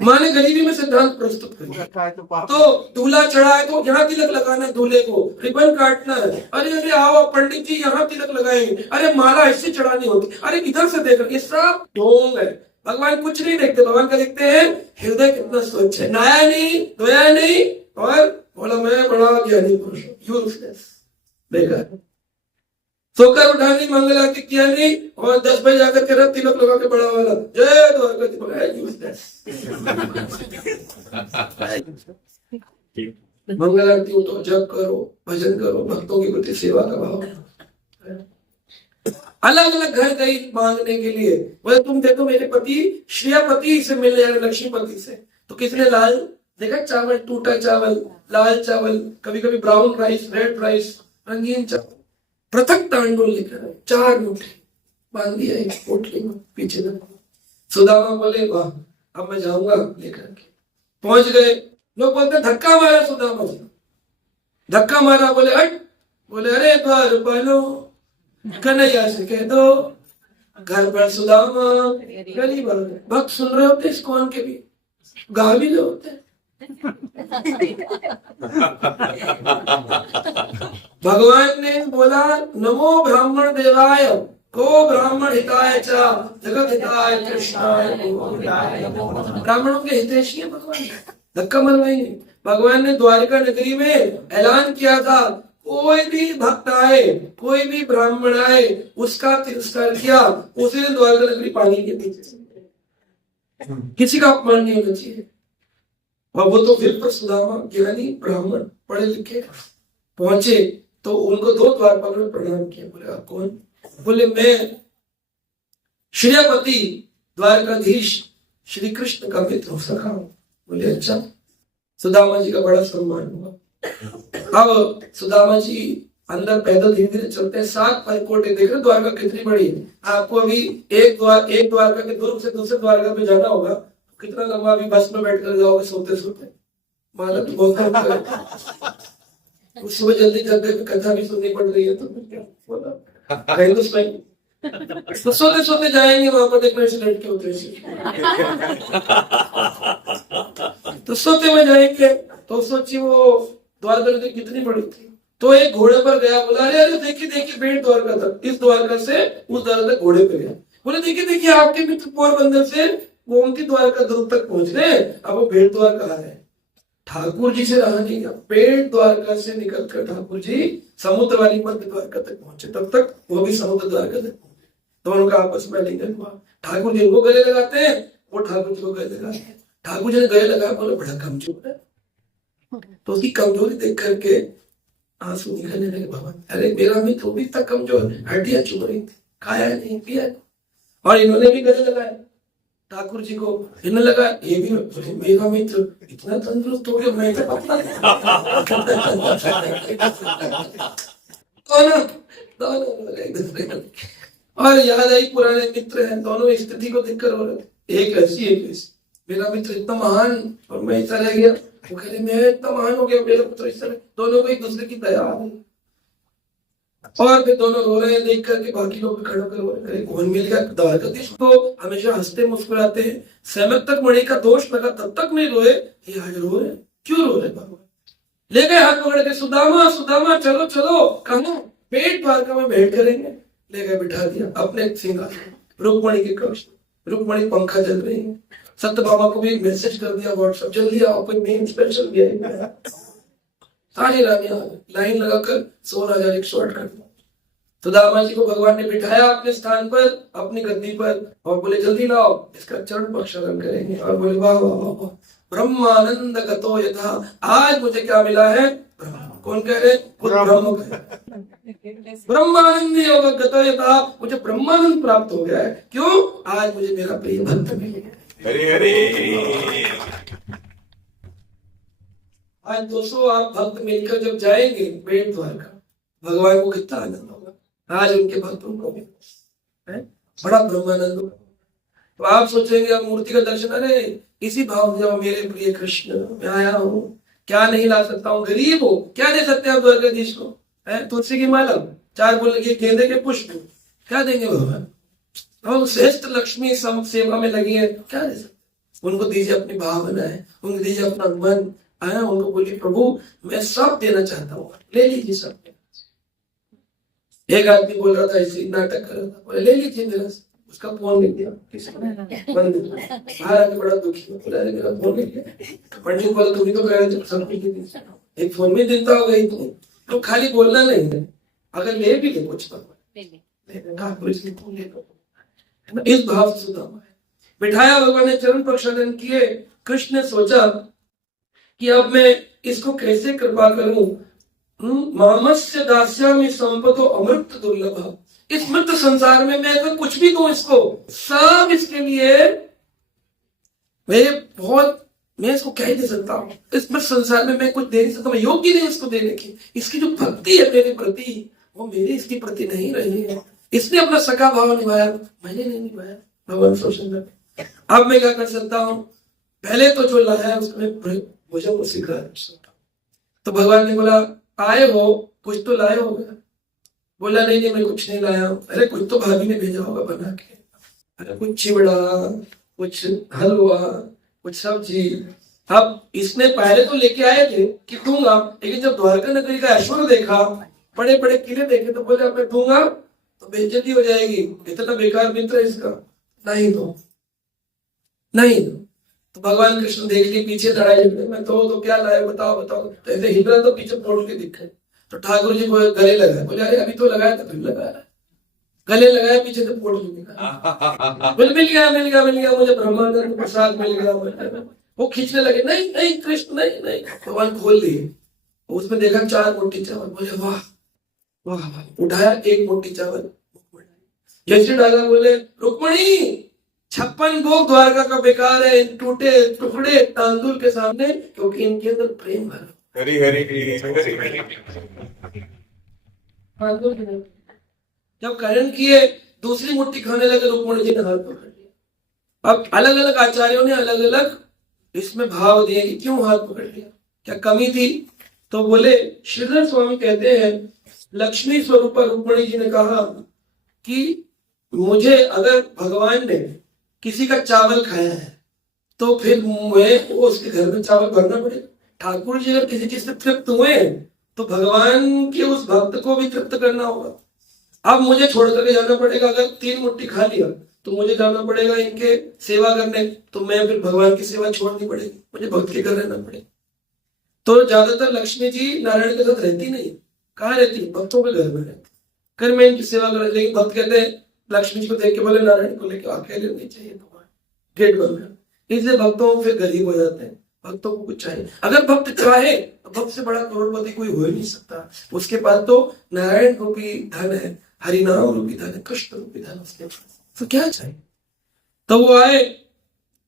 माँ ने गरीबी में सिद्धांत प्रस्तुत किया। तो दूल्हा चढ़ा है तो यहाँ तिलक लगाना है, दूल्हे को रिबन काटना है। अरे अरे आओ पंडित जी यहाँ तिलक लगाएंगे, अरे माला ऐसे चढ़ानी होती, अरे इधर से देखो, ये सब ढोंग है। भगवान कुछ नहीं देखते, भगवान का देखते हैं हृदय कितना स्वच्छ है, नया नहीं धोया नहीं, और बोला मैं बड़ा ज्ञानी पुरुष हूँ। यूजलेस, बेकार। सोकर उठा नहीं, मंगल आरती किया नहीं, और 10 बजे जाकर के रथ तिलक लगा के बड़ा वाला जय द्वारका मंगल आरती उठो, जप करो, भजन करो, भक्तों की प्रति सेवा का भाव। अलग अलग घर गई मांगने के लिए, बोले तुम देखो मेरे पति श्रेयापति से मिलने जाए, लक्ष्मीपति से। तो किसने लाल देखा, चावल, टूटा चावल, लाल चावल, कभी कभी ब्राउन राइस, रेड राइस, रंगीन चावल, पृथक तांडुल लेकर आए, 4 मुट्ठी बांध दिया एक पोटली में पीछे तक। सुदामा बोले वाह, अब मैं जाऊंगा लेकर के। पहुंच गए, लोग बोलते धक्का मारा सुदामा जी, धक्का मारा, बोले हट, बोले अरे द्वार पालो, कन्हैया से कह दो घर पर सुदामा गरीब आ गए। भक्त सुन रहे होते इस कौन के भी, गा भी रहे होते। भगवान ने बोला नमो ब्राह्मण देवाय को ब्राह्मण हिताय च जगत हिताय कृष्णाय ब्राह्मणों के हितैषी है भगवान, धक्का मरवाएंगे। भगवान ने द्वारका नगरी में ऐलान किया था कोई भी भक्त आए, कोई भी ब्राह्मण आए, उसका तिरस्कार किया, उसी दिन द्वारका नगरी पानी के पीछे, किसी का अपमान नहीं होना चाहिए। और वो तो विप्र सुदामा ज्ञानी ब्राह्मण पढ़े लिखे पहुंचे, तो उनको 2 द्वारपालों ने प्रणाम किया। बोले आप कौन? बोले मैं श्रेयापति द्वारकाधीश श्री कृष्ण का मित्र हो सका हूं। बोले अच्छा। सुदामा जी का बड़ा सम्मान हुआ। अब सुदामा जी अंदर पैदल धीरे धीरे चलते हैं, 7 परकोटे देख रहे द्वारका कितनी बड़ी है। आपको अभी एक द्वारका के दूर से दूसरे द्वारका पे जाना होगा, कितना लंबा, अभी बस में बैठ कर जाओगे सोते सोते, माला तो बहुत सुबह जल्दी जग गए, कथा भी सुननी पड़ रही है, तो सोते सोते जाएंगे वहां पर, देखना ऐसे लटके होते तो सोते में जाएंगे। तो सोचिए वो द्वारका नगरी कितनी बड़ी थी। तो एक घोड़े पर गया, बोला अरे अरे देखिए देखिए बेट द्वारका तक, इस द्वारका से उस द्वारका तक घोड़े पे गया। बोले देखिए देखिए आपके मित्र पोरबंदर से गोमती द्वारका ध्रुव तक पहुंच गए, अब वो भेड़ द्वारका आ रहे हैं। ठाकुर जी से रहा नहीं गया, पेड़ द्वारका से निकल कर ठाकुर जी समुद्र वाली मध्य द्वारका तक पहुंचे, तब तक वो भी समुद्र द्वारका तक पहुंचे। दोनों का आपस में लिंगन हुआ। ठाकुर जी को गले लगाते हैं, वो ठाकुर जी को गले लगाते हैं। ठाकुर जी ने गले लगाया, बोले बड़ा कमजोर है। तो उसकी कमजोरी देख करके आंसू निकलने लगे। भगवान अरे मेरा मित्र वो भी इतना कमजोर, हड्डियां चुभ रही थी, खाया नहीं पिया। और इन्होंने भी गले लगाया ठाकुर जी को, इन्हें लगा ये भी मेरा मित्र इतना तंदुरुस्त हो गया, मैं और याद आई पुराने मित्र हैं, दोनों स्थिति को देखकर हो रहे, एक ऐसी एक ऐसी। मेरा मित्र इतना महान और मैं ऐसा रह गया, वो कह रहे मैं इतना महान हो गया, मेरा पुत्र इस तरह। दोनों को एक दूसरे की दया आ गई, और फिर दोनों रो रहे हैं देख करके, बाकी लोग खड़े होकर रो रहे हैं। कौन मिल गया? द्वारकाधीश तो हमेशा हंसते मुस्कुराते हैं, सहमत तक मणि का दोष लगा तब तक नहीं रोए, ये आज रो रहे, क्यों रो रहे? भगवान ले गए हाथ पकड़ के, सुदामा सुदामा चलो चलो, कहा पेट द्वारका में भेंट करेंगे। ले गए, बिठा दिया अपने सिंहासन, रुक्मणी के कक्ष, रुक्मणी पंखा चल रही है। सत्य बाबा को भी मैसेज कर दिया व्हाट्सएप, जल्दी आओ कोई मेन स्पेशल भी आएगा। सारी रानियां लाइन लगाकर 16,108 कर दिया। सुदामा जी को भगवान ने बिठाया अपने स्थान पर, अपनी गद्दी पर, और बोले जल्दी लाओ इसका चरण प्रक्षालन करेंगे। और बोले वाह वाह वाह वाह, ब्रह्मानंद गतो यथा, आज मुझे क्या मिला है? कौन कह रहे? खुद ब्रह्म कह रहे। ब्रह्मानंद योग गतो यथा, मुझे ब्रह्मानंद प्राप्त हो गया है। क्यों? आज मुझे मेरा प्रिय भक्त मिल गया। हरे हरे। आज 200 आप भक्त मिलकर जब जाएंगे बेट द्वारका, भगवान को कितना आनंद होगा। आज उनके भक्तों को भी बड़ा ब्रह्मानंद होगा। तो आप सोचेंगे अब मूर्ति का दर्शन, अरे इसी भाव से जाओ, मेरे प्रिय कृष्ण मैं आया हूँ, क्या नहीं ला सकता हूँ, गरीब हो, क्या दे सकते हैं आप द्वारकाधीश को? तुलसी की माला, 4 फूल लगी, गेंदे के पुष्प, क्या देंगे भगवान? हम श्रेष्ठ लक्ष्मी सेवा में लगी है, क्या दे सकते? उनको दीजिए अपनी भावनाएं, उनको दीजिए अपना मन, आया उनको बोलिए प्रभु मैं सब देना चाहता हूँ, ले लीजिए सब। एक आदमी बोल रहा था, ऐसे नाटक कर रहा था, बोले ले लीजिए मेरा, उसका फोन लिख दिया किसी ने, बाहर आके बड़ा दुखी हो, बोला अरे मेरा फोन लिख दिया। पंडित बोला तुम ही तो कह रहे थे सब कुछ, एक फोन में देता होगा ही, तो खाली बोलना नहीं है, अगर ले भी ले कुछ ठाकुर जी ने ले लो, है ना, इस भाव से सुदामा है। बिठाया, भगवान ने चरण प्रक्षालन किए। कृष्ण ने सोचा कि अब मैं इसको कैसे कृपा करूं। मामस्य दास्यामि संपतो अमृत दुर्लभ। इस मृत संसार में मैं अगर कुछ भी दूं इसको, सब इसके लिए मैं इसको क्या ही दे सकता हूँ। इस मृत संसार में मैं कुछ दे नहीं सकता, मैं योग्य नहीं इसको देने की। इसकी जो भक्ति है मेरे प्रति, वो मेरी इसकी प्रति नहीं रही है। इसने अपना सका भाव निभाया, मैंने नहीं निभाया। भगवान सोचने लगे, अब मैं क्या कर सकता हूँ। पहले तो जो लाया उसमें मुझे वो सिखा। तो भगवान ने बोला, आए हो, कुछ तो लाए होगा। बोला, नहीं नहीं मैं कुछ नहीं लाया हूँ। अरे कुछ तो भाभी ने भेजा होगा बना के। अरे कुछ चिवड़ा, कुछ हलवा, कुछ सब्जी। अब इसने पहले तो लेके आए थे कि दूंगा, लेकिन जब द्वारका नगरी का ऐश्वर्य देखा, बड़े बड़े किले देखे, तो बोले अब मैं दूंगा तो बेइज्जती हो जाएगी, इतना बेकार मित्र है इसका, नहीं दो, नहीं दो। तो भगवान कृष्ण देख लिए पीछे लड़ाई झगड़े में, तो क्या लाए बताओ बताओ। तो ऐसे हिंद्रा तो पीछे फोड़ के दिखे। तो ठाकुर जी को गले लगाया, बोले अरे अभी तो लगाया था, फिर लगाया। गले लगाया, पीछे से फोड़ के निकाला। बोले मिल गया मिल गया मिल गया, मुझे ब्रह्मानंद प्रसाद मिल गया। वो खींचने लगे, नहीं नहीं कृष्ण नहीं नहीं। भगवान खोल लिए, उसमें देखा 4 मोटी चावल। बोले वाह वाह वाह। उठाया 1 मोटी चावल, जैसे डाला, बोले रुक्मणी 56 भोग द्वारका का बेकार है, इन टूटे टुकड़े तांदुल के सामने, क्योंकि इनके अंदर प्रेम भरा। हरी हरी हरी। जब करण किए, दूसरी मुट्ठी खाने लगे, रुक्मणी जी ने हाथ पकड़ लिया। अब अलग अलग आचार्यों ने अलग अलग इसमें भाव दिए कि क्यों हाथ पकड़ लिया, क्या कमी थी। तो बोले, श्रीधर स्वामी कहते हैं, लक्ष्मी स्वरूप रुक्मणी जी ने कहा कि मुझे अगर भगवान ने किसी का चावल खाया है तो फिर मैं उसके घर में चावल भरना पड़ेगा। ठाकुर जी अगर किसी चीज से तृप्त हुए तो भगवान के उस भक्त को भी तृप्त करना होगा। अब मुझे छोड़ करके जाना पड़ेगा। अगर 3 मुट्ठी खा लिया तो मुझे जाना पड़ेगा इनके सेवा करने, तो मैं फिर भगवान की सेवा छोड़नी पड़ेगी, मुझे भक्त के घर रहना पड़ेगा। तो ज्यादातर लक्ष्मी जी नारायण के साथ रहती नहीं, कहाँ रहती, भक्तों के घर में रहती। कर मैं इनकी सेवा कर, लेकिन भक्त कहते हैं लक्ष्मी जी को देख के, बोले नारायण को लेके अकेले नहीं चाहिए भगवान, गेट बंद। इसलिए भक्तों फिर गरीब हो जाते हैं, भक्तों को कुछ चाहिए। अगर भक्त चाहे तो भक्त से बड़ा करोड़पति कोई हो ही नहीं सकता। उसके पास तो नारायण रूपी धन है, हरिनाम रूपी धन है, कृष्ण रूपी धन उसके पास, तो क्या चाहिए। तो वो आए,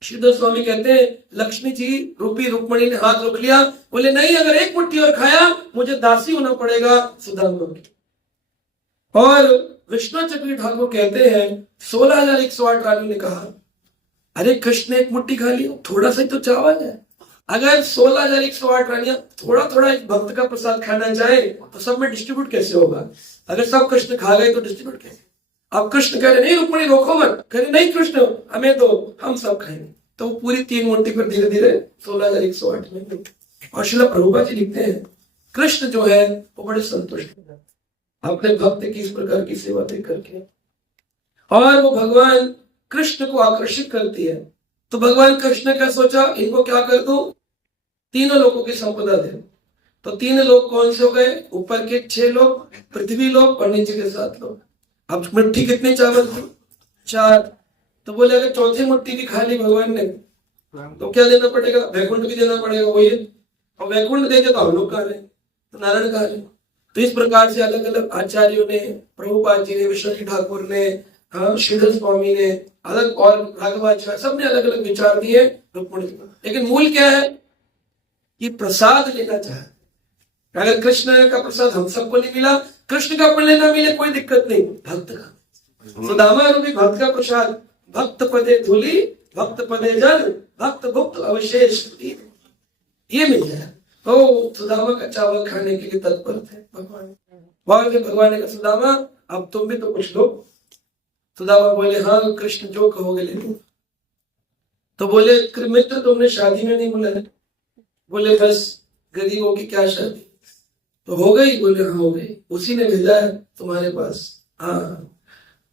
श्रीधर स्वामी कहते हैं लक्ष्मी जी रूपी रुक्मणी ने हाथ रोक लिया। बोले नहीं, अगर 1 मुट्ठी और खाया मुझे दासी होना पड़ेगा सुदामा की। और विष्णु चक्री ठाकुर कहते हैं 16,108 रानी ने कहा, अरे कृष्ण ने 1 मुट्ठी खा लिया, थोड़ा सा ही तो चावल है। अगर 16,108 रानियां थोड़ा थोड़ा एक भक्त का प्रसाद खाना चाहे तो सब में डिस्ट्रीब्यूट कैसे होगा। अगर सब कृष्ण खा गए तो डिस्ट्रीब्यूट कैसे। अब कृष्ण कह रहे नहीं रुक्मणी रोको मत, कह रहे नहीं कृष्ण हमें दो, हम सब खाएंगे। तो पूरी 3 मुट्ठी पर धीरे धीरे 16,108 में। और श्रील प्रभुपाद जी लिखते हैं कृष्ण जो है वो बड़े संतुष्ट है अपने भक्त की इस प्रकार की सेवा देख करके, और वो भगवान कृष्ण को आकर्षित करती है। तो भगवान कृष्ण ने क्या सोचा, इनको क्या कर दूं, 3 लोगों की संपदा दे। तो 3 लोग कौन से हो गए, ऊपर के 6 लोग, पृथ्वी लोग और नीचे के 7 लोग। अब मुट्ठी कितने चावल थे, 4। तो बोले अगर 4थी मुट्ठी भी खा ली भगवान ने तो क्या देना पड़ेगा, वैकुंठ भी देना पड़ेगा, वही। और वैकुंठ दे तो हम लोग खा रहे, तो नारायण खा रहे। तो इस प्रकार से अलग अलग आचार्यों ने, प्रभुपाद जी ने, विष्णु ठाकुर ने, श्रीधर स्वामी ने, अलग और राघवाचार्य, सबने अलग अलग विचार दिए रुक्मणी को। लेकिन मूल क्या है कि प्रसाद लेना चाहे। अगर कृष्ण का प्रसाद हम सबको नहीं मिला, कृष्ण का अपन लेना मिले कोई दिक्कत नहीं, भक्त का सुदामा रूपी भक्त का प्रसाद, भक्त पदे धूली भक्त पदे जल भक्त भुक्त अवशेष ये मिल जाए। तो सुदामा का चावल खाने के लिए तत्पर थे भगवान। भगवान ने कहा सुदामा अब तुम भी तो कुछ लो। सुदामा बोले हाँ कृष्ण जो कहोगे ले लो। तो बोले मित्र तुमने शादी में नहीं बुलाया। बोले बस गरीबों की क्या शादी, तो हो गई। बोले हाँ हो गई, उसी ने भेजा है तुम्हारे पास। हाँ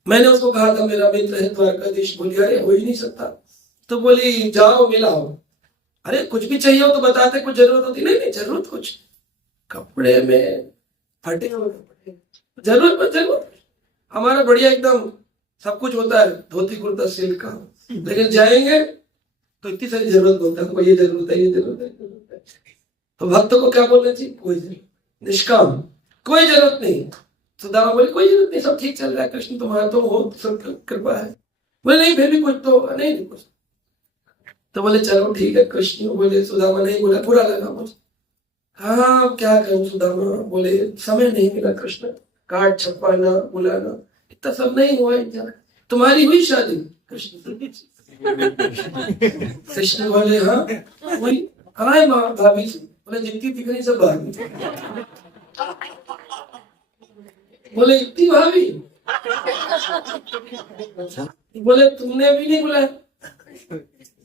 मैंने उसको कहा था मेरा मित्र है द्वारकाधीश। बोली अरे हो ही नहीं सकता। तो बोली जाओ मिलाओ। अरे कुछ भी चाहिए हो तो बताते, कुछ जरूरत होती नहीं, नहीं जरूरत कुछ कपड़े में फटे हुए कपड़े, जरूर हमारा बढ़िया एकदम सब कुछ होता है, धोती कुर्ता सिल्क का, लेकिन जाएंगे तो इतनी सारी जरूरत बोलते हैं, हमको ये जरूरत है, ये जरूरत है, ये जरूरत है। तो भक्त को क्या बोलना चाहिए? कोई जरूरत, निष्काम, कोई जरूरत नहीं। सुदामा बोले कोई जरूरत नहीं, सब ठीक चल रहा है, कृष्ण तुम्हारा तो हो, सब कृपा है। बोले नहीं फिर भी कुछ तो नहीं कुछ। तो बोले चलो ठीक है। कृष्ण बोले, सुदामा नहीं बोला, बुरा लगा मुझे। हाँ क्या करूं सुदामा? बोले समय नहीं मिला कृष्ण, कार्ड छपवाना, बुलाना, इतना सब नहीं हुआ इंतजार। तुम्हारी हुई शादी? कृष्ण कृष्ण बोले हाँ वही। कहाँ है माँ भाभी? बोले जितनी दिख रही सब भाभी। बोले इतनी भाभी? बोले तुमने भी नहीं बुलाया?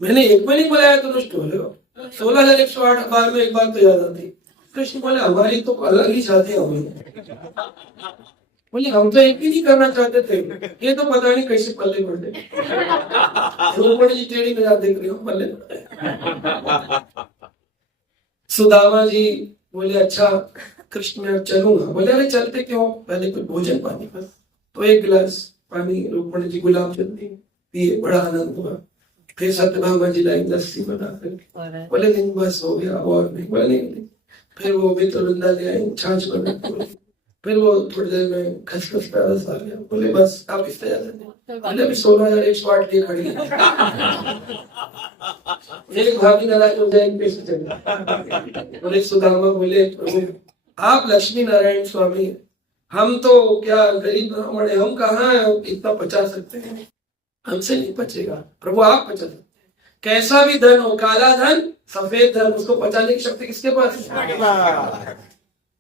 मैंने एक में नहीं बुलाया तो रुष्ट हो रहे हो। 16,108 अखबार में एक बार तो याद आती। कृष्ण बोले हमारी तो अलग ही शादी हुई। बोले हम तो एक भी नहीं करना चाहते थे, ये तो पता नहीं कैसे पल्ले पड़ गए। रुक्मिणी जी टेढ़ी नजर देख रही हो, पल्ले पड़ गए। सुदामा जी बोले अच्छा कृष्ण मैं अब चलूंगा। बोले अरे चलते क्यों, पहले कुछ भोजन पानी कर। तो एक गिलास पानी रुक्मिणी जी गुलाब जल दी, पिए, बड़ा आनंद हुआ। फिर सत्यभामा जी लाई लस्सी बना कर। बोले नहीं बस हो गया और नहीं। बोले नहीं। फिर वो मित्रवृंदा ले आई छाछ बना। फिर वो थोड़ी देर में खसखस का रस आ गया। बोले बस आप इससे ज्यादा नहीं। बोले अभी 16,108 लिए खड़ी है। एक भाभी नाराज हो जाएगी, कैसे चलेगा? बोले सुदामा बोले प्रभु आप लक्ष्मी नारायण स्वामी, हम तो क्या गरीब ब्राह्मण है, हम कहाँ इतना पचा सकते हैं, हमसे नहीं पचेगा। प्रभु आप पचा सकते हैं। कैसा भी धन हो, काला धन सफेद धन, उसको पचाने की शक्ति किसके पास है?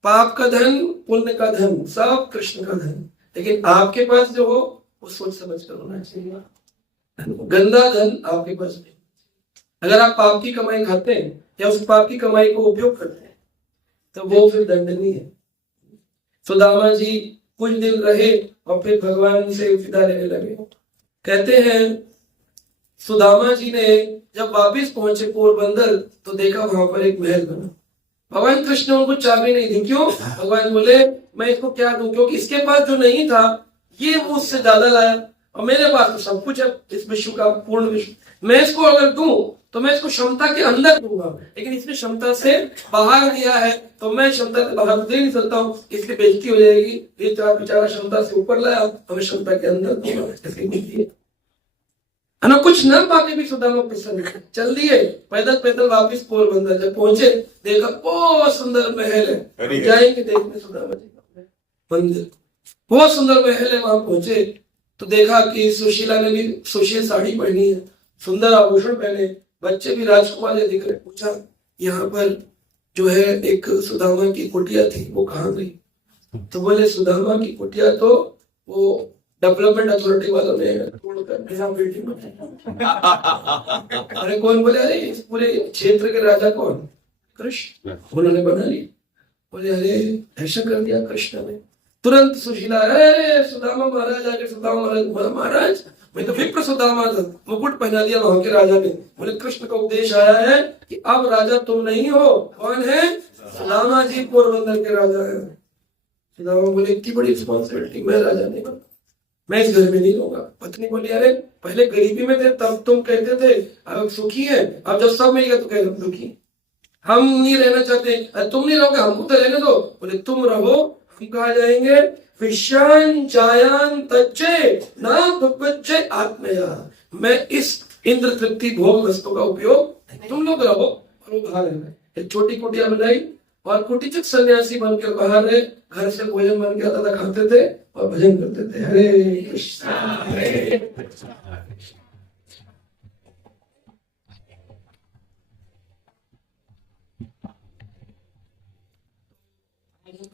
पाप का धन पुण्य का धन सब कृष्ण का धन, लेकिन आपके पास जो हो वो सोच समझ कर होना चाहिए। गंदा धन आपके पास नहीं। अगर आप पाप की कमाई खाते हैं या उस पाप की कमाई को उपयोग करते हैं तो वो फिर दंडनीय है। सुदामा जी कुछ दिन रहे और फिर भगवान से विदा लेने लगे। कहते हैं सुदामा जी ने जब वापिस पहुंचे पोरबंदर तो देखा वहां पर एक महल बना। भगवान कृष्ण ने उनको चाबी नहीं दी। क्यों? भगवान बोले मैं इसको क्या दूं, क्योंकि इसके पास जो नहीं था ये मुझसे ज्यादा लाया और मेरे पास तो सब कुछ है, इस विश्व का पूर्ण विश्व। मैं इसको अगर दूं तो मैं इसको क्षमता के अंदर दूंगा, लेकिन इसने क्षमता से बाहर दिया है तो मैं क्षमता से बाहर दे नहीं सकता हूँ, इसलिए बेइज्जती हो जाएगी। ये बेचारा क्षमता से ऊपर लाया तो मैं क्षमता के अंदर दूंगा, इसकी नीति है ना। कुछ न पाके भी सुदामा प्रसन्न चल दिए पैदल पैदल वापिस पोरबंदर। जब पहुंचे देखा बहुत सुंदर महल है, जाएंगे देखने सुदामा जी का मंदिर, बहुत सुंदर महल है। वहां पहुंचे तो देखा कि सुशीला ने भी सुशील साड़ी पहनी है, सुंदर आभूषण पहने, बच्चे भी राजकुमार दिख रहे। पूछा यहाँ पर जो है एक सुदामा की कुटिया थी वो कहाँ गई? तो बोले सुदामा की कुटिया तो वो डेवलपमेंट अथॉरिटी वालों ने तोड़कर नया बिल्डिंग बनाया। अरे कौन? बोले अरे इस पूरे क्षेत्र के राजा कौन? कृष्ण, उन्होंने बना ली। बोले अरे ऐसा कर दिया कृष्ण ने। तुरंत सुशीला अरे सुदामा महाराज आके, सुदामा महाराज महाराज मैं तो विप्र सुदामा था, मुकुट पहना दिया वहां के राजा ने। बोले कृष्ण का उपदेश आया है कि अब राजा तुम नहीं हो। कौन है? सुदामा जी पोरबंदर के राजा है। सुदामा बोले इतनी बड़ी रिस्पॉन्सिबिलिटी, मैं राजा नहीं बनूंगा, मैं इस घर में नहीं रहूंगा। पत्नी बोली अरे पहले गरीबी में थे तब तुम कहते थे अब सुखी है, अब जब सब मिल गया तो कहते दुखी, हम नहीं रहना चाहते। तुम नहीं रहोगे हमको तो रहने दो। बोले तुम रहो, हम कहा जाएंगे विषयान चायान तच्चे ना दुपच्चे आत्मया, मैं इस इंद्र तृप्ति भोग वस्तु का उपयोग, तुम लोग रहो और वो बाहर रहना। एक छोटी कुटिया बनाई और कुटीचक सन्यासी बनकर बाहर रहे, घर से भोजन बन के आता था, खाते थे और भजन करते थे। हरे कृष्ण हरे कृष्ण।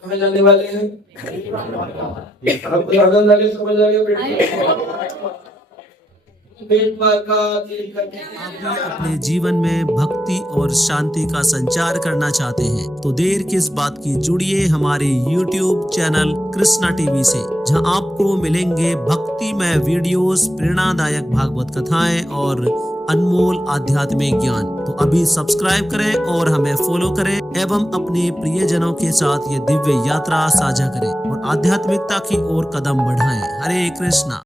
कहाँ जाने वाले हैं? आपको आनंद आ गया, समझ आ गया अपने जीवन में भक्ति और शांति का संचार करना चाहते हैं तो देर किस बात की, जुड़िए हमारे YouTube चैनल कृष्णा टीवी से, जहां आपको मिलेंगे भक्ति भक्तिमय वीडियोस, प्रेरणादायक भागवत कथाएं और अनमोल आध्यात्मिक ज्ञान। तो अभी सब्सक्राइब करें और हमें फॉलो करें एवं अपने प्रियजनों के साथ ये दिव्य यात्रा साझा करें और आध्यात्मिकता की ओर कदम बढ़ाएं। हरे कृष्णा।